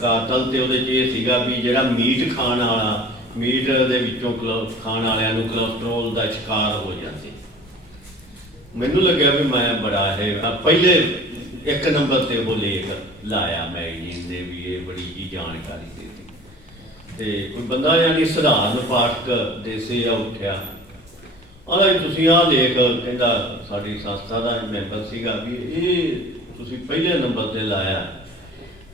Speaker 1: ਕਾਤਲ ਤੇ ਉਹਦੇ 'ਚ ਇਹ ਸੀਗਾ ਵੀ ਜਿਹੜਾ ਮੀਟ ਖਾਣ ਵਾਲਾ, ਮੀਟ ਦੇ ਵਿੱਚੋਂ ਖਾਣ ਵਾਲਿਆਂ ਨੂੰ ਕੋਲੇਸਟ੍ਰੋਲ ਦਾ ਸ਼ਿਕਾਰ ਹੋ ਜਾਂਦੇ। ਮੈਨੂੰ ਲੱਗਿਆ ਵੀ ਮੈਂ ਬੜਾ ਇਹ, ਪਹਿਲੇ ਇੱਕ ਨੰਬਰ ਤੇ ਉਹ ਲੇਖ ਲਾਇਆ ਮੈਗਜ਼ੀਨ ਦੇ ਵੀ ਇਹ ਬੜੀ ਜੀ ਜਾਣਕਾਰੀ। ਤੇ ਕੋਈ ਬੰਦਾ ਯਾਨੀ ਸਧਾਰਨ ਪਾਠਕ ਦੇਸੇ ਆ ਉੱਠਿਆ। ਆਹ ਤੁਸੀਂ ਆਹ ਦੇਖ, ਕਹਿੰਦਾ ਸਾਡੀ ਸੰਸਥਾ ਦਾ ਮੈਂਬਰ ਸੀਗਾ ਵੀ ਇਹ ਤੁਸੀਂ ਪਹਿਲੇ ਨੰਬਰ ਤੇ ਲਾਇਆ।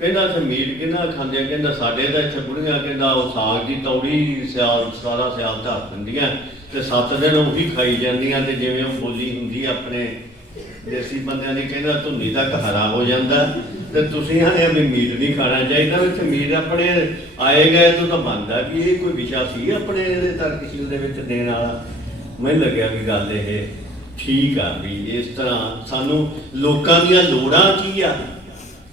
Speaker 1: ਕਹਿੰਦਾ ਇੱਥੇ ਮੀਟ ਕਿੰਨਾ ਖਾਂਦੇ ਕਹਿੰਦਾ ਸਾਡੇ ਤਾਂ ਇੱਥੇ ਬੁੜੀਆਂ, ਕਹਿੰਦਾ ਉਹ ਸਾਗ ਦੀ ਤੌੜੀ ਸਿਆਲ, ਸਾਰਾ ਸਿਆਲ ਧਰ ਦਿੰਦੀਆਂ ਤੇ ਸੱਤ ਦਿਨ ਉਹ ਵੀ ਖਾਈ ਜਾਂਦੀਆਂ ਤੇ ਜਿਵੇਂ ਉਹ ਬੋਲੀ ਹੁੰਦੀ ਆਪਣੇ ਦੇਸੀ ਬੰਦਿਆਂ ਦੀ, ਕਹਿੰਦਾ ਧੁੰਨੀ ਤੱਕ ਹਰਾ ਹੋ ਜਾਂਦਾ। ਤੇ ਤੁਸੀਂ ਆਨੇ ਵੀ ਮੀਟ ਨਹੀਂ ਖਾਣਾ ਚਾਹੀਦਾ ਇੱਥੇ ਮੀਟ ਆਪਣੇ ਆਏ ਗਏ ਤੋਂ ਤਾਂ ਬਣਦਾ ਵੀ ਇਹ ਕੋਈ ਵਿਸ਼ਾ ਸੀ ਆਪਣੇ ਇਹਦੇ ਤਰਕਸ਼ੀਲ ਦੇ ਵਿੱਚ ਦੇਣ ਵਾਲਾ। ਮੈਨੂੰ ਲੱਗਿਆ ਵੀ ਗੱਲ ਇਹ ਠੀਕ ਆ ਵੀ ਇਸ ਤਰ੍ਹਾਂ ਸਾਨੂੰ ਲੋਕਾਂ ਦੀਆਂ ਲੋੜਾਂ ਕੀ ਆ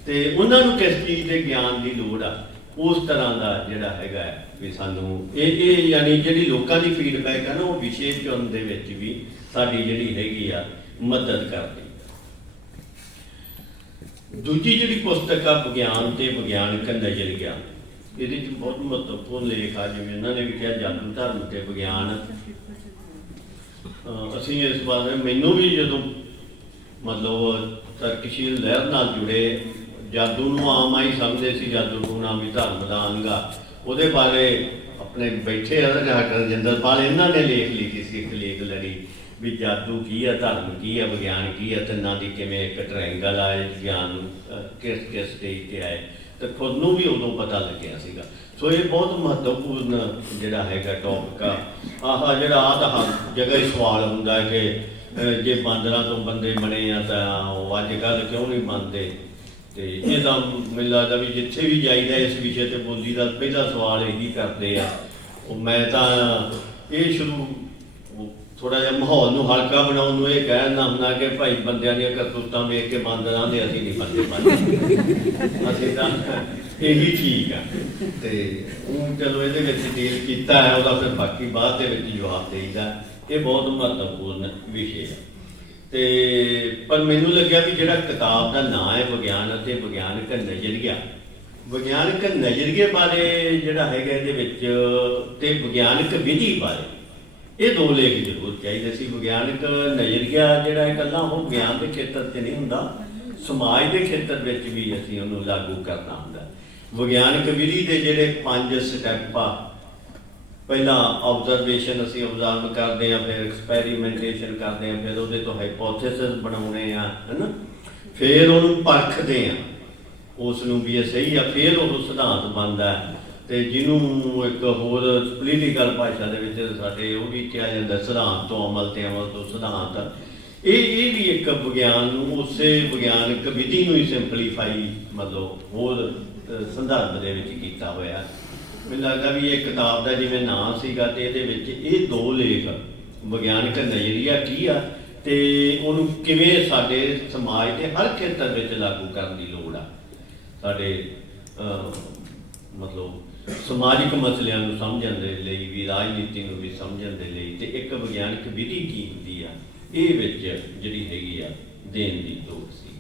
Speaker 1: ਤੇ ਉਹਨਾਂ ਨੂੰ ਕਿਸ ਚੀਜ਼ ਦੇ ਗਿਆਨ ਦੀ ਲੋੜ ਆ, ਉਸ ਤਰ੍ਹਾਂ ਦਾ ਜਿਹੜਾ ਹੈਗਾ ਵੀ ਸਾਨੂੰ ਇਹ ਇਹ ਯਾਨੀ ਜਿਹੜੀ ਲੋਕਾਂ ਦੀ ਫੀਡਬੈਕ ਆ ਨਾ, ਉਹ ਵਿਸ਼ੇ ਚੁਣਨ ਦੇ ਵਿੱਚ ਵੀ ਸਾਡੀ ਜਿਹੜੀ ਹੈਗੀ ਆ ਮਦਦ ਕਰਦੀ। ਦੂਜੀ ਜਿਹੜੀ ਪੁਸਤਕ ਆ, ਵਿਗਿਆਨ ਤੇ ਵਿਗਿਆਨਕ ਨਜ਼ਰੀਆ ਇਹਦੇ ਚ ਬਹੁਤ ਮਹੱਤਵਪੂਰਨ ਲੇਖ ਆ, ਜਿਵੇਂ ਇਹਨਾਂ ਨੇ ਵੀ ਕਿਹਾ ਜਾਦੂ ਧਰਮ ਤੇ ਵਿਗਿਆਨ। ਅਸੀਂ ਇਸ ਬਾਰੇ ਮੈਨੂੰ ਵੀ ਜਦੋਂ ਮਤਲਬ ਤਰਕਸ਼ੀਲ ਲਹਿਰ ਨਾਲ ਜੁੜੇ, ਜਾਦੂ ਨੂੰ ਆਮ ਆਈ ਸਮਝਦੇ ਸੀ, ਜਾਦੂ ਨੂੰ ਨਾਮ ਵੀ ਧਰਮ ਦਾ ਅੰਗ ਆ। ਉਹਦੇ ਬਾਰੇ ਆਪਣੇ ਬੈਠੇ ਆ ਨਾ ਕਰਜਿੰਦਰ ਪਾਲ ਇਹਨਾਂ ਨੇ ਲੇਖ ਲਿਖੀ ਸੀ ਇੱਕ ਵੀ ਜਾਦੂ ਕੀ ਆ ਧਰਮ ਕੀ ਆ ਵਿਗਿਆਨ ਕੀ ਆ ਤਿੰਨਾਂ ਦੀ ਕਿਵੇਂ ਇੱਕ ਟ੍ਰਾਇੰਗਲ ਆਏ ਗਿਆਨ ਨੂੰ, ਕਿਸ ਕਿਸ ਸਟੇਜ ਤੇ ਆਏ। ਤੇ ਖੁਦ ਨੂੰ ਵੀ ਉਦੋਂ ਪਤਾ ਲੱਗਿਆ ਸੀਗਾ। ਸੋ ਇਹ ਬਹੁਤ ਮਹੱਤਵਪੂਰਨ ਜਿਹੜਾ ਹੈਗਾ ਟੌਪਿਕ ਆ। ਆਹ ਜਿਹੜਾ ਆ ਤਾਂ ਹਰ ਜਗ੍ਹਾ ਹੀ ਸਵਾਲ ਹੁੰਦਾ ਕਿ ਜੇ ਬਾਂਦਰਾਂ ਤੋਂ ਬੰਦੇ ਬਣੇ ਆ ਤਾਂ ਉਹ ਅੱਜ ਕੱਲ੍ਹ ਕਿਉਂ ਨਹੀਂ ਮੰਨਦੇ ਤੇ ਇਹ ਤਾਂ ਮੈਨੂੰ ਲੱਗਦਾ ਵੀ ਜਿੱਥੇ ਵੀ ਜਾਈਦਾ ਇਸ ਵਿਸ਼ੇ ਤੇ ਬੋਲੀ ਦਾ ਪਹਿਲਾ ਸਵਾਲ ਇਹੀ ਕਰਦੇ ਆ। ਉਹ ਮੈਂ ਤਾਂ ਇਹ ਸ਼ੁਰੂ ਥੋੜਾ ਜਿਹਾ ਮਾਹੌਲ ਨੂੰ ਹਲਕਾ ਬਣਾਉਣ ਨੂੰ ਇਹ ਕਹਿਣ ਕਹਿਣਾ ਹੁੰਦਾ ਕਿ ਭਾਈ ਬੰਦਿਆਂ ਦੀਆਂ ਕਰਤੂਤਾਂ ਵੇਖ ਕੇ ਬਾਂਦਰਾਂ ਦੇ ਅਸੀਂ ਨਹੀਂ ਬੰਦੇ ਬੰਦੇ ਅਸੀਂ ਤਾਂ ਇਹੀ ਠੀਕ ਆ। ਤੇ ਉਹ ਚਲੋ ਇਹਦੇ ਵਿੱਚ ਡੀਲ ਕੀਤਾ ਹੈ, ਉਹਦਾ ਫਿਰ ਬਾਕੀ ਬਾਅਦ ਦੇ ਵਿੱਚ ਜਵਾਬ ਦੇਈਦਾ। ਇਹ ਬਹੁਤ ਮਹੱਤਵਪੂਰਨ ਵਿਸ਼ੇ ਹੈ ਤੇ ਪਰ ਮੈਨੂੰ ਲੱਗਿਆ ਵੀ ਜਿਹੜਾ ਕਿਤਾਬ ਦਾ ਨਾਂ ਹੈ ਵਿਗਿਆਨ ਅਤੇ ਵਿਗਿਆਨਕ ਨਜ਼ਰੀਆ, ਵਿਗਿਆਨਕ ਨਜ਼ਰੀਏ ਬਾਰੇ ਜਿਹੜਾ ਹੈਗਾ ਇਹਦੇ ਵਿੱਚ ਤੇ ਵਿਗਿਆਨਕ ਵਿਧੀ ਬਾਰੇ ਇਹ ਦੋ ਲੇਖ ਜ਼ਰੂਰ ਚਾਹੀਦੇ ਸੀ। ਵਿਗਿਆਨਕ ਨਜ਼ਰੀਆ ਜਿਹੜਾ ਹੈ ਇਕੱਲਾ ਉਹ ਗਿਆਨ ਦੇ ਖੇਤਰ 'ਚ ਨਹੀਂ ਹੁੰਦਾ, ਸਮਾਜ ਦੇ ਖੇਤਰ ਵਿੱਚ ਵੀ ਅਸੀਂ ਉਹਨੂੰ ਲਾਗੂ ਕਰਨਾ ਹੁੰਦਾ। ਵਿਗਿਆਨਕ ਵਿਧੀ ਦੇ ਜਿਹੜੇ ਪੰਜ ਸਟੈਪ ਆ, ਪਹਿਲਾਂ ਆਬਜ਼ਰਵੇਸ਼ਨ ਅਸੀਂ ਆਬਜ਼ਰਵ ਕਰਦੇ ਆ ਫਿਰ ਐਕਸਪੈਰੀਮੈਂਟੇਸ਼ਨ ਕਰਦੇ ਆ ਫਿਰ ਉਹਦੇ ਤੋਂ ਹਾਈਪੋਥੈਸਿਸ ਬਣਾਉਣੇ ਆ, ਹੈਨਾ? ਫਿਰ ਉਹਨੂੰ ਪਰਖਦੇ ਆ ਉਸ ਨੂੰ ਵੀ ਇਹ ਸਹੀ ਆ, ਫਿਰ ਉਹ ਸਿਧਾਂਤ ਬਣਦਾ ਹੈ। ਤੇ ਜਿਹਨੂੰ ਇੱਕ ਹੋਰ ਪੋਲੀਟੀਕਲ ਭਾਸ਼ਾ ਦੇ ਵਿੱਚ ਸਾਡੇ ਉਹ ਵੀ ਕਿਹਾ ਜਾਂਦਾ, ਸਿਧਾਂਤ ਤੋਂ ਅਮਲ ਤੇ ਅਮਲ ਤੋਂ ਸਿਧਾਂਤ। ਇਹ ਇਹ ਵੀ ਇੱਕ ਵਿਗਿਆਨ ਨੂੰ, ਉਸੇ ਵਿਗਿਆਨਕ ਵਿਧੀ ਨੂੰ ਹੀ ਸਿੰਪਲੀਫਾਈ ਮਤਲਬ ਹੋਰ ਸੰਦਰਭ ਦੇ ਵਿੱਚ ਕੀਤਾ ਹੋਇਆ। ਮੈਨੂੰ ਲੱਗਦਾ ਵੀ ਇਹ ਕਿਤਾਬ ਦਾ ਜਿਵੇਂ ਨਾਮ ਸੀਗਾ ਤੇ ਇਹਦੇ ਵਿੱਚ ਇਹ ਦੋ ਲੇਖ, ਵਿਗਿਆਨਕ ਨਜ਼ਰੀਆ ਕੀ ਆ ਤੇ ਉਹਨੂੰ ਕਿਵੇਂ ਸਾਡੇ ਸਮਾਜ ਦੇ ਹਰ ਖੇਤਰ ਵਿੱਚ ਲਾਗੂ ਕਰਨ ਦੀ ਲੋੜ ਆ। ਸਾਡੇ ਮਤਲਬ ਸਮਾਜਿਕ ਮਸਲਿਆਂ ਨੂੰ ਸਮਝਣ ਦੇ ਲਈ, ਵੀ ਰਾਜਨੀਤੀ ਨੂੰ ਵੀ ਸਮਝਣ ਦੇ ਲਈ ਤੇ ਇੱਕ ਵਿਗਿਆਨਕ ਵਿਧੀ ਕੀ ਹੁੰਦੀ ਆ? ਇਹ ਵਿੱਚ ਜਿਹੜੀ ਹੈਗੀ ਆ, ਦੇਣ ਦੀ ਲੋੜ ਸੀ।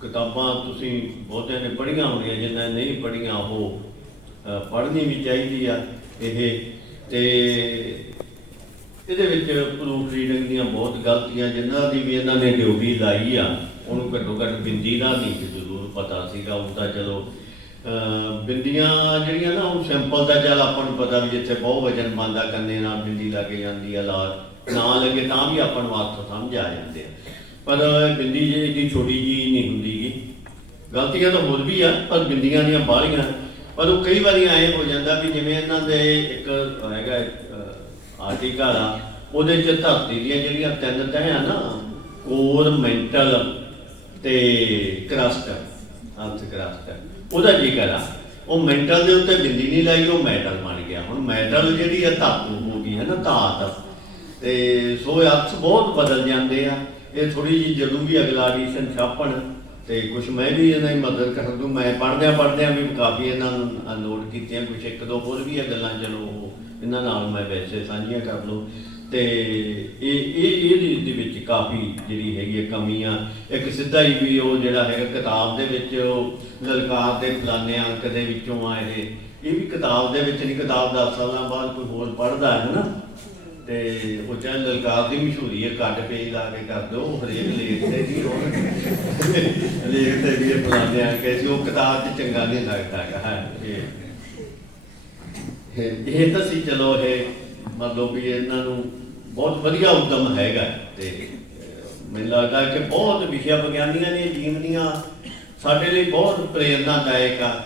Speaker 1: ਕਿਤਾਬਾਂ ਤੁਸੀਂ ਬਹੁਤਿਆਂ ਨੇ ਪੜ੍ਹੀਆਂ ਹੋਣੀਆਂ ਜਿਨ੍ਹਾਂ ਨੇ ਨਹੀਂ ਪੜ੍ਹੀਆਂ ਉਹ ਪੜ੍ਹਨੀ ਵੀ ਚਾਹੀਦੀ ਆ ਇਹ। ਤੇ ਇਹਦੇ ਵਿੱਚ ਪ੍ਰੂਫ ਰੀਡਿੰਗ ਦੀਆਂ ਬਹੁਤ ਗਲਤੀਆਂ ਜਿਨ੍ਹਾਂ ਦੀ ਵੀ ਇਹਨਾਂ ਨੇ ਡਿਊਟੀ ਲਾਈ ਆ, ਉਹਨੂੰ ਘੱਟੋ ਘੱਟ ਬਿੰਦੀ ਦਾ ਨਹੀਂ ਜ਼ਰੂਰ ਪਤਾ ਸੀਗਾ। ਉਹ ਤਾਂ ਚਲੋ ਬਿੰਦੀਆਂ ਜਿਹੜੀਆਂ ਨਾ, ਉਹ ਸਿੰਪਲ ਦਾ ਚੱਲ ਆਪਾਂ ਨੂੰ ਪਤਾ ਵੀ ਜਿੱਥੇ ਬਹੁਤ ਵਜਨ ਬੰਦਾ ਕੰਨੇ ਨਾਲ ਬਿੰਦੀ ਲੱਗ ਜਾਂਦੀ ਆ, ਲਾਲ ਨਾ ਲੱਗੇ ਤਾਂ ਵੀ ਆਪਾਂ ਨੂੰ ਅਰਥ ਸਮਝ ਆ ਜਾਂਦੇ ਆ। ਪਰ ਬਿੰਦੀ ਜਿਹੜੀ ਛੋਟੀ ਜੀ ਨਹੀਂ ਹੁੰਦੀ ਗੀ। ਗਲਤੀਆਂ ਤਾਂ ਹੋਰ ਵੀ ਆ, ਪਰ ਬਿੰਦੀਆਂ ਦੀਆਂ ਬਾਹਲੀਆਂ ਪਰ ਉਹ ਕਈ ਵਾਰੀ ਐਂ ਹੋ ਜਾਂਦਾ ਵੀ ਜਿਵੇਂ ਇਹਨਾਂ ਦੇ ਇੱਕ ਹੈਗਾ ਆਰਟੀਕਲ ਆ, ਉਹਦੇ ਚ ਧਰਤੀ ਦੀਆਂ ਜਿਹੜੀਆਂ ਤਿੰਨ ਤਹਿ ਆ ਨਾ, ਕੋਰ, ਮੈਂਟਲ ਤੇ ਕਰਸਟ, ਅੰਤ ਕਰਸਟ। ਉਹਦਾ ਜ਼ਿਕਰ ਆ ਉਹ ਮੈਂਟਲ ਦੇ ਉੱਤੇ ਬਿੰਦੀ ਨਹੀਂ ਲਾਈ, ਉਹ ਮੈਟਲ ਬਣ ਗਿਆ। ਹੁਣ ਮੈਟਲ ਜਿਹੜੀ ਆ, ਧਾਤੂ ਹੋ ਗਈ ਹੈ ਨਾ, ਧਾਤ। ਤੇ ਸੋ ਅਰਥ ਬਹੁਤ ਬਦਲ ਜਾਂਦੇ ਆ। ਇਹ ਥੋੜੀ ਜਿਹੀ ਜਦੋਂ ਵੀ ਅਗਲਾ ਐਡੀਸ਼ਨ ਛਾਪਣ ਤੇ ਕੁਝ ਮੈਂ ਵੀ ਇਹਨਾਂ ਦੀ ਮਦਦ ਕਰ ਦੂੰ ਮੈਂ ਪੜ੍ਹਦਿਆਂ ਪੜ੍ਹਦਿਆਂ ਵੀ ਕਾਫੀ ਇਹਨਾਂ ਨੂੰ ਨੋਟ ਕੀਤੀਆਂ। ਕੁਝ ਇੱਕ ਦੋ ਹੋਰ ਵੀ ਆ ਗੱਲਾਂ, ਚਲੋ ਇਹਨਾਂ ਨਾਲ ਮੈਂ ਵੈਸੇ ਸਾਂਝੀਆਂ ਕਰ ਲਓ ਤੇ ਇਹ ਇਹ ਇਹਦੇ ਦੇ ਵਿੱਚ ਕਾਫੀ ਜਿਹੜੀ ਹੈਗੀ ਹੈ ਕਮੀਆਂ, ਇੱਕ ਸਿੱਧਾ ਹੀ ਵੀ ਉਹ ਜਿਹੜਾ ਹੈਗਾ ਕਿਤਾਬ ਦੇ ਵਿੱਚ ਉਹ ਲਲਕਾਰ ਦੇ ਫਲਾਨੇ ਅੰਕ ਦੇ ਵਿੱਚੋਂ ਆ ਇਹ ਇਹ ਵੀ ਕਿਤਾਬ ਦੇ ਵਿੱਚ ਨਹੀਂ, ਕਿਤਾਬ 10 ਸਾਲਾਂ ਬਾਅਦ ਕੋਈ ਹੋਰ ਪੜ੍ਹਦਾ ਹੈ ਨਾ। ਤੇ ਉਹ ਚਾਹੇ ਲਲਕਾਰ ਦੀ ਮਸ਼ਹੂਰੀ ਹੈ, ਕੱਢ ਪੇਜ ਲਾ ਕੇ ਕਰ ਦਿਓ ਹਰੇਕ ਲੇਖ ਤੇ ਜੀ ਉਹ ਲੇਖ ਤੇ ਵੀ ਫਲਾਨੇ ਅੰਕ ਹੈ। ਜੀ ਕਿਤਾਬ 'ਚ ਚੰਗਾ ਨਹੀਂ ਲੱਗਦਾ ਹੈ, ਇਹ। ਇਹ- ਇਹ ਤਾਂ ਸੀ ਚਲੋ ਇਹ ਮਤਲਬ ਵੀ ਇਹਨਾਂ ਨੂੰ ਬਹੁਤ ਵਧੀਆ ਉਦਮ ਹੈਗਾ ਤੇ ਮੈਨੂੰ ਲੱਗਦਾ ਕਿ ਬਹੁਤ ਵਿਸ਼ਾ ਵਿਗਿਆਨੀਆਂ ਦੀਆਂ ਜੀਵਨੀਆਂ ਸਾਡੇ ਲਈ ਬਹੁਤ ਪ੍ਰੇਰਨਾਦਾਇਕ ਆ।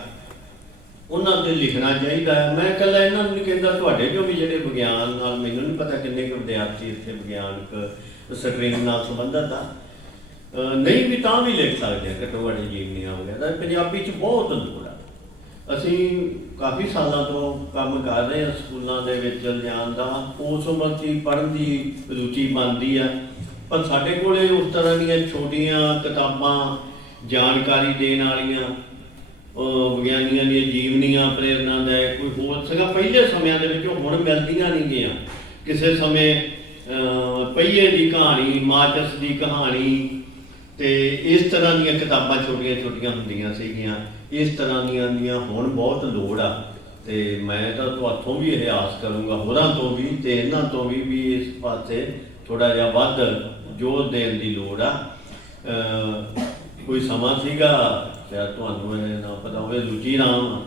Speaker 1: ਉਹਨਾਂ ਤੇ ਲਿਖਣਾ ਚਾਹੀਦਾ ਹੈ। ਮੈਂ ਇਕੱਲਾ ਇਹਨਾਂ ਨੂੰ ਨਹੀਂ ਕਹਿੰਦਾ, ਤੁਹਾਡੇ ਜੋ ਵੀ ਜਿਹੜੇ ਵਿਗਿਆਨ ਨਾਲ ਮੈਨੂੰ ਨਹੀਂ ਪਤਾ ਕਿੰਨੇ ਕੁ ਵਿਦਿਆਰਥੀ ਇੱਥੇ ਵਿਗਿਆਨਕ ਸਟਰੀਮ ਨਾਲ ਸੰਬੰਧਤ ਆ। ਨਹੀਂ ਵੀ ਤਾਂ ਵੀ ਲਿਖ ਸਕਦੇ ਆ, ਘੱਟੋ ਘੱਟ ਜੀਵਨੀਆਂ ਵਗੈਰਾ। ਪੰਜਾਬੀ ਚ ਬਹੁਤ ਲੋੜ ਆ। ਅਸੀਂ ਕਾਫੀ ਸਾਲਾਂ ਤੋਂ ਕੰਮ ਕਰ ਰਹੇ ਹਾਂ ਸਕੂਲਾਂ ਦੇ ਵਿੱਚ ਲਿਆਉਣ ਦਾ, ਉਸ ਉਮਰ 'ਚ ਪੜ੍ਹਨ ਦੀ ਰੁਚੀ ਬਣਦੀ ਆ। ਪਰ ਸਾਡੇ ਕੋਲੇ ਉਸ ਤਰ੍ਹਾਂ ਦੀਆਂ ਛੋਟੀਆਂ ਕਿਤਾਬਾਂ, ਜਾਣਕਾਰੀ ਦੇਣ ਵਾਲੀਆਂ ਵਿਗਿਆਨੀਆਂ ਦੀਆਂ ਜੀਵਨੀਆਂ ਪ੍ਰੇਰਨਾ ਦਾ ਕੋਈ ਹੋਰ ਸੀਗਾ ਪਹਿਲੇ ਸਮਿਆਂ ਦੇ ਵਿੱਚ ਉਹ ਹੁਣ ਮਿਲਦੀਆਂ ਨਹੀਂ ਗਈਆਂ। ਕਿਸੇ ਸਮੇਂ ਪਹੀਏ ਦੀ ਕਹਾਣੀ, ਮਾਚਸ ਦੀ ਕਹਾਣੀ ਤੇ ਇਸ ਤਰ੍ਹਾਂ ਦੀਆਂ ਕਿਤਾਬਾਂ ਛੋਟੀਆਂ ਛੋਟੀਆਂ ਹੁੰਦੀਆਂ ਸੀਗੀਆਂ। ਇਸ ਤਰ੍ਹਾਂ ਦੀਆਂ ਦੀਆਂ ਹੁਣ ਬਹੁਤ ਲੋੜ ਆ। ਤੇ ਮੈਂ ਤਾਂ ਤੁਹਾਥੋਂ ਵੀ ਇਹ ਆਸ ਕਰੂੰਗਾ, ਹੋਰਾਂ ਤੋਂ ਵੀ ਤੇ ਇਹਨਾਂ ਤੋਂ ਵੀ ਵੀ ਇਸ ਪਾਸੇ ਥੋੜਾ ਜਿਹਾ ਵੱਧ ਜੋਰ ਦੇਣ ਦੀ ਲੋੜ ਆ। ਕੋਈ ਸਮਾਂ ਸੀਗਾ? ਸ਼ਾਇਦ ਤੁਹਾਨੂੰ ਇਹ ਨਾ ਪਤਾ ਹੋਵੇ, ਲੁਚੀ ਰਾਮ,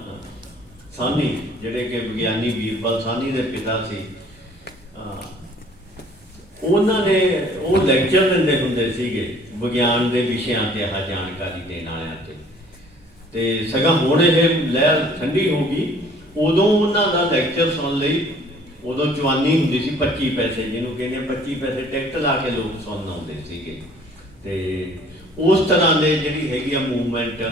Speaker 1: ਸਾਨੀ, ਜਿਹੜੇ ਕਿ ਵਿਗਿਆਨੀ ਵੀਰਬਲ ਸਾਨੀ ਦੇ ਪਿਤਾ ਸੀ। ਉਹਨਾਂ ਨੇ ਉਹ ਲੈਕਚਰ ਦਿੰਦੇ ਹੁੰਦੇ ਸੀਗੇ। ਵਿਗਿਆਨ ਦੇ ਵਿਸ਼ਿਆਂ ਤੇ ਆਹ ਜਾਣਕਾਰੀ ਦੇਣ ਵਾਲਿਆਂ ਤੇ। ਤੇ ਸਗਾ ਹੁਣ ਇਹ ਲਹਿਰ ਠੰਡੀ ਹੋ ਗਈ ਉਦੋਂ ਉਹਨਾਂ ਦਾ ਲੈਕਚਰ ਸੁਣ ਲਈ ਉਦੋਂ ਜਵਾਨੀ ਹੁੰਦੀ ਸੀ 25 ਪੈਸੇ ਜਿਹਨੂੰ ਕਹਿੰਦੇ ਆ 25 ਪੈਸੇ ਟਿਕਟ ਲਾ ਕੇ ਲੋਕ ਸੁਣਨ ਆਉਂਦੇ ਸੀਗੇ। ਤੇ ਉਸ ਤਰ੍ਹਾਂ ਦੇ ਜਿਹੜੀ ਹੈਗੀ ਆ ਮੂਵਮੈਂਟ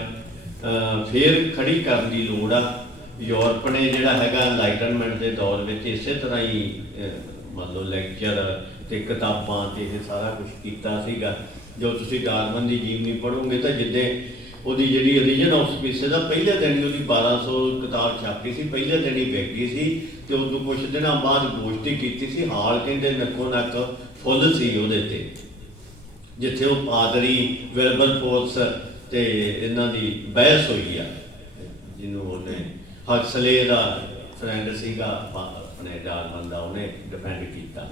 Speaker 1: ਫੇਰ ਖੜੀ ਕਰਨ ਦੀ ਲੋੜ ਆ। ਯੂਰਪ ਨੇ ਜਿਹੜਾ ਹੈਗਾ ਐਨਲਾਈਟਨਮੈਂਟ ਦੇ ਦੌਰ ਵਿੱਚ ਇਸੇ ਤਰ੍ਹਾਂ ਹੀ ਅਹ, ਮੰਨ ਲਓ ਲੈਕਚਰ ਤੇ ਕਿਤਾਬਾਂ ਤੇ ਇਹ ਸਾਰਾ ਕੁਝ ਕੀਤਾ ਸੀਗਾ। ਜੋ ਤੁਸੀਂ ਡਾਰਵਨ ਦੀ ਜੀਵਨੀ ਪੜ੍ਹੋਗੇ ਤਾਂ ਜਿੱਦੇ ਉਹਦੀ ਜਿਹੜੀ ਓਰੀਜਨ ਆਫ ਸਪੀਸੀਜ਼ ਦਾ ਪਹਿਲੇ ਦਿਨ ਹੀ ਉਹਦੀ 1200 ਕਿਤਾਬ ਛਾਪੀ ਸੀ, ਪਹਿਲੇ ਦਿਨ ਹੀ ਵਿਕ ਸੀ ਤੇ ਉਦੋਂ ਕੁਝ ਦਿਨਾਂ ਬਾਅਦ ਗੋਸ਼ਟੀ ਕੀਤੀ ਸੀ, ਹਾਲ ਕਹਿੰਦੇ ਨੱਕੋ ਨੱਕ ਫੁੱਲ ਸੀ ਉਹਦੇ ਤੇ। ਜਿੱਥੇ ਉਹ ਪਾਦਰੀ ਵੈਲਬਰ ਫੋਰਸ ਤੇ ਇਹਨਾਂ ਦੀ ਬਹਿਸ ਹੋਈ ਆ। ਜਿਹਨੂੰ ਉਹਨੇ ਹਕਸਲੇ ਦਾ ਫਰੈਂਡ ਸੀਗਾ ਆਪਣੇ ਡਾਰਵਨ ਦਾ ਉਹਨੇ ਡਿਫੈਂਡ ਕੀਤਾ।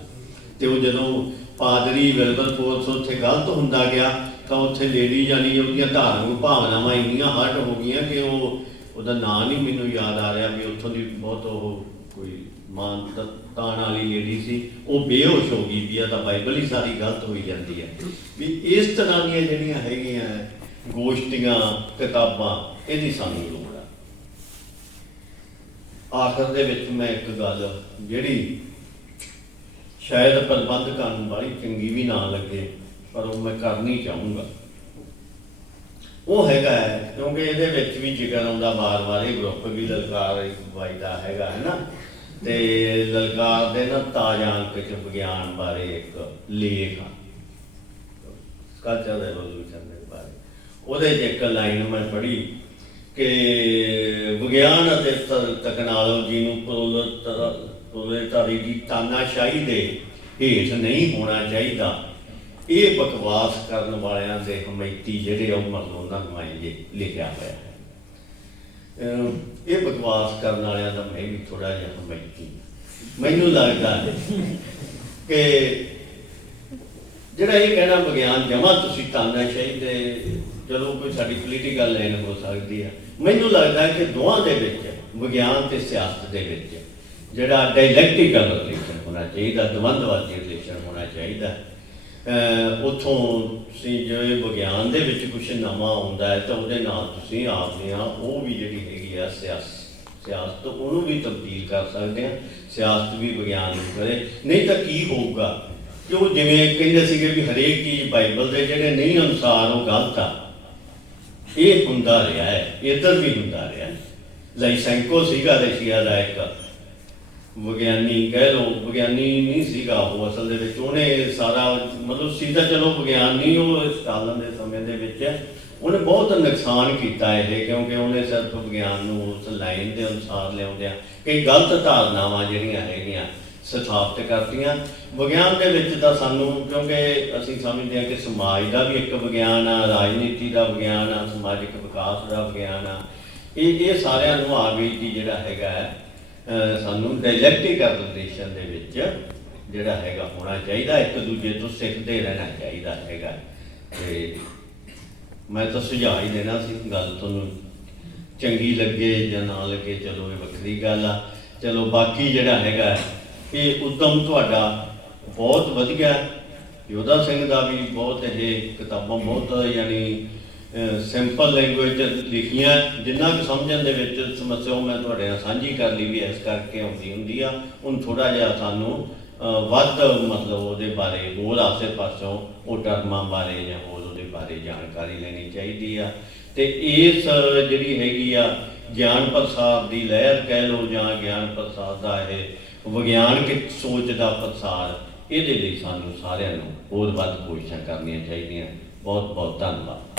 Speaker 1: ਤੇ ਉਹ ਜਦੋਂ ਪਾਦਰੀ ਵੈਲਬਰ ਉੱਥੇ ਗਲਤ ਹੁੰਦਾ ਗਿਆ, ਤਾਂ ਉੱਥੇ ਲੇਡੀ ਜਾਨੀ ਉਹਦੀਆਂ ਧਾਰਮਿਕ ਭਾਵਨਾਵਾਂ ਇੰਨੀਆਂ ਹਟ ਹੋ ਗਈਆਂ ਕਿ ਉਹ, ਉਹਦਾ ਨਾਂ ਨਹੀਂ ਮੈਨੂੰ ਯਾਦ ਆ ਰਿਹਾ ਵੀ ਉੱਥੋਂ ਦੀ ਬਹੁਤ ਉਹ ਕੋਈ ਮਾਨ ਤਾਣ ਵਾਲੀ ਲੇਡੀ ਸੀ, ਉਹ ਬੇਹੋਸ਼ ਹੋ ਗਈ ਵੀ ਇਹ ਤਾਂ ਬਾਈਬਲ ਹੀ ਸਾਰੀ ਗਲਤ ਹੋਈ ਜਾਂਦੀ ਹੈ। ਵੀ ਇਸ ਤਰ੍ਹਾਂ ਦੀਆਂ ਜਿਹੜੀਆਂ ਹੈਗੀਆਂ ਗੋਸ਼ਟੀਆਂ, ਕਿਤਾਬਾਂ ਇਹਦੀ ਸਾਨੂੰ ਲੋੜ ਆ। ਆਖਰ ਦੇ ਵਿੱਚ ਮੈਂ ਇੱਕ ਗੱਲ ਜਿਹੜੀ ਸ਼ਾਇਦ ਪ੍ਰਬੰਧ ਕਰਨ ਵਾਲੀ ਚੰਗੀ ਵੀ ਨਾ ਲੱਗੇ ਪਰ ਉਹ ਮੈਂ ਕਰਨੀ ਚਾਹੂੰਗਾ। ਉਹ ਹੈਗਾ ਹੈ, ਕਿਉਂਕਿ ਇਹਦੇ ਵਿੱਚ ਵੀ ਜ਼ਿਕਰ ਆਉਂਦਾ ਵਾਰ-ਵਾਰ ਇਹ ਗਰੁੱਪ ਵੀ ਲਲਕਾਰ ਵਾਇਦਾ ਹੈਗਾ ਹੈ ਨਾ? ਤੇ ਲਲਕਾਰ ਦੇ ਨਾ ਤਾਜ਼ਾ ਅੰਕ ਚ ਵਿਗਿਆਨ ਬਾਰੇ ਇੱਕ ਲੇਖ ਆ। ਕਲਚਰ ਰੈਵੋਲੂਸ਼ਨ ਦੇ ਬਾਰੇ। ਉਹਦੇ 'ਚ ਇੱਕ ਲਾਈਨ ਮੈਂ ਪੜ੍ਹੀ ਕਿ ਵਿਗਿਆਨ ਅਤੇ ਤਕਨਾਲੋਜੀ ਨੂੰ ਪ੍ਰੋਲੇਟਾਰੀ ਦੀ ਤਾਨਾਸ਼ਾਹੀ ਦੇ ਹੇਠ ਨਹੀਂ ਹੋਣਾ ਚਾਹੀਦਾ। ਇਹ ਬਕਵਾਸ ਕਰਨ ਵਾਲਿਆਂ ਦੇ ਹਮੈਤੀ ਜਿਹੜੇ ਉਹ ਮਰਲੋਂ ਨੁਮਾਇੰਦੇ ਲਿਖਿਆ ਹੋਇਆ ਹੈ। ਇਹ ਬਕਵਾਸ ਕਰਨ ਵਾਲਿਆਂ ਦਾ ਮੈਂ ਵੀ ਥੋੜਾ ਜਿਹਾ ਹਮੈਤੀ ਮੈਨੂੰ ਲੱਗਦਾ ਹੈ ਕਿ ਜਿਹੜਾ ਇਹ ਕਹਿਣਾ ਵਿਗਿਆਨ ਜਮਾ ਤੁਸੀਂ ਤਾਨਾਸ਼ਾਹੀ ਦੇ ਚਲੋ ਕੋਈ ਸਾਡੀ ਪੋਲੀਟੀਕਲ ਲਾਈਨ ਹੋ ਸਕਦੀ ਹੈ। ਮੈਨੂੰ ਲੱਗਦਾ ਹੈ ਕਿ ਦੋਵਾਂ ਦੇ ਵਿੱਚ, ਵਿਗਿਆਨ ਤੇ ਸਿਆਸਤ ਦੇ ਵਿੱਚ ਜਿਹੜਾ ਡਾਇਲੈਕਟੀਕਲ ਰਿਲੇਸ਼ਨ ਹੋਣਾ ਚਾਹੀਦਾ, ਦਵੰਦਵਾਦੀ ਰਿਲੇਸ਼ਨ ਹੋਣਾ ਚਾਹੀਦਾ, ਅਹ ਉਥੋਂ ਤੁਸੀਂ ਜਿਵੇਂ ਵਿਗਿਆਨ ਦੇ ਵਿੱਚ ਕੁਝ ਨਵਾਂ ਆਉਂਦਾ ਹੈ ਤਾਂ ਉਹਦੇ ਨਾਲ ਤੁਸੀਂ ਆਪਦੇ ਆਪਦੀਆਂ ਉਹ ਵੀ ਜਿਹੜੀ ਹੈਗੀ ਆ ਸਿਆਸਤ ਸਿਆਸਤ, ਉਹਨੂੰ ਵੀ ਤਬਦੀਲ ਕਰ ਸਕਦੇ ਆ, ਸਿਆਸਤ ਵੀ ਵਿਗਿਆਨ ਨੂੰ ਕਰੇ। ਨਹੀਂ ਤਾਂ ਕੀ ਹੋਊਗਾ? ਕਿ ਉਹ ਜਿਵੇਂ ਕਹਿੰਦੇ ਸੀਗੇ ਵੀ ਹਰੇਕ ਚੀਜ਼ ਬਾਈਬਲ ਦੇ ਜਿਹੜੇ ਨਹੀਂ ਅਨੁਸਾਰ, ਉਹ ਗਲਤ ਆ। ਇਹ ਹੁੰਦਾ ਰਿਹਾ ਹੈ, ਇੱਧਰ ਵੀ ਹੁੰਦਾ ਰਿਹਾ ਹੈ। ਲਾਈਸੈਂਕੋ ਸੀਗਾ ਰਸ਼ੀਆ ਦਾ ਇੱਕ। ਵਿਗਿਆਨੀ ਕਹਿ ਲਓ ਵਿਗਿਆਨੀ ਨਹੀਂ ਸੀਗਾ ਉਹ ਅਸਲ ਦੇ ਵਿੱਚ। ਉਹਨੇ ਸਾਰਾ ਮਤਲਬ ਸਿੱਧਾ ਚਲੋ ਵਿਗਿਆਨ ਨਹੀਂ ਉਹ ਸਟਾਲਨ ਦੇ ਸਮੇਂ ਦੇ ਵਿੱਚ ਉਹਨੇ ਬਹੁਤ ਨੁਕਸਾਨ ਕੀਤਾ ਇਹ ਕਿਉਂਕਿ ਉਹਨੇ ਸਿਰਫ ਵਿਗਿਆਨ ਨੂੰ ਉਸ ਲਾਈਨ ਦੇ ਅਨੁਸਾਰ ਲਿਆਉਂਦਿਆਂ ਕਈ ਗਲਤ ਧਾਰਨਾਵਾਂ ਜਿਹੜੀਆਂ ਹੈਗੀਆਂ ਸਥਾਪਿਤ ਕਰਤੀਆਂ। ਵਿਗਿਆਨ ਦੇ ਵਿੱਚ ਤਾਂ ਸਾਨੂੰ ਕਿਉਂਕਿ ਅਸੀਂ ਸਮਝਦੇ ਹਾਂ ਕਿ ਸਮਾਜ ਦਾ ਵੀ ਇੱਕ ਵਿਗਿਆਨ ਆ ਰਾਜਨੀਤੀ ਦਾ ਵਿਗਿਆਨ ਆ ਸਮਾਜਿਕ ਵਿਕਾਸ ਦਾ ਵਿਗਿਆਨ ਆ। ਇਹ ਇਹ ਸਾਰਿਆਂ ਨੂੰ ਆ ਵੀ ਜਿਹੜਾ ਹੈਗਾ ਹੈ, ਸਾਨੂੰ ਡਾਇਲੈਕਟਿਕਲ ਰਿਲੇਸ਼ਨ ਦੇ ਵਿੱਚ ਜਿਹੜਾ ਹੈਗਾ ਹੋਣਾ ਚਾਹੀਦਾ, ਇੱਕ ਦੂਜੇ ਤੋਂ ਸਿੱਖਦੇ ਰਹਿਣਾ ਚਾਹੀਦਾ ਹੈਗਾ। ਤੇ ਮੈਂ ਤਾਂ ਸੁਝਾਅ ਹੀ ਦੇਣਾ ਸੀ, ਗੱਲ ਤੁਹਾਨੂੰ ਚੰਗੀ ਲੱਗੇ ਜਾਂ ਨਾ ਲੱਗੇ, ਚਲੋ ਇਹ ਵੱਖਰੀ ਗੱਲ ਆ। ਚਲੋ ਬਾਕੀ ਜਿਹੜਾ ਹੈਗਾ, ਇਹ ਉਦਮ ਤੁਹਾਡਾ ਬਹੁਤ ਵਧੀਆ। ਯੋਧਾ ਸਿੰਘ ਦਾ ਵੀ ਬਹੁਤ ਇਹ ਕਿਤਾਬਾਂ ਬਹੁਤ, ਯਾਨੀ ਸਿੰਪਲ ਲੈਂਗੁਏਜ ਲਿਖੀਆਂ, ਜਿੰਨਾ ਕੁ ਸਮਝਣ ਦੇ ਵਿੱਚ ਸਮੱਸਿਆ ਉਹ ਮੈਂ ਤੁਹਾਡੇ ਨਾਲ ਸਾਂਝੀ ਕਰ ਲਈ ਵੀ ਇਸ ਕਰਕੇ ਆਉਂਦੀ ਹੁੰਦੀ ਆ। ਹੁਣ ਥੋੜਾ ਜਿਹਾ ਸਾਨੂੰ ਵੱਧ ਮਤਲਬ ਉਹਦੇ ਬਾਰੇ, ਹੋਰ ਆਸੇ ਪਾਸੋਂ ਉਹ ਟਰਮਾਂ ਬਾਰੇ ਜਾਂ ਹੋਰ ਉਹਦੇ ਬਾਰੇ ਜਾਣਕਾਰੀ ਲੈਣੀ ਚਾਹੀਦੀ ਆ। ਤੇ ਇਸ ਜਿਹੜੀ ਹੈਗੀ ਆ ਗਿਆਨ ਪ੍ਰਸਾਰ ਦੀ ਲਹਿਰ ਕਹਿ ਲਓ ਜਾਂ ਗਿਆਨ ਪ੍ਰਸਾਰ ਦਾ ਇਹ ਵਿਗਿਆਨਕ ਸੋਚ ਦਾ ਪ੍ਰਸਾਰ, ਇਹਦੇ ਲਈ ਸਾਨੂੰ ਸਾਰਿਆਂ ਨੂੰ ਹੋਰ ਵੱਧ ਕੋਸ਼ਿਸ਼ਾਂ ਕਰਨੀਆਂ ਚਾਹੀਦੀਆਂ। ਬਹੁਤ ਬਹੁਤ ਧੰਨਵਾਦ।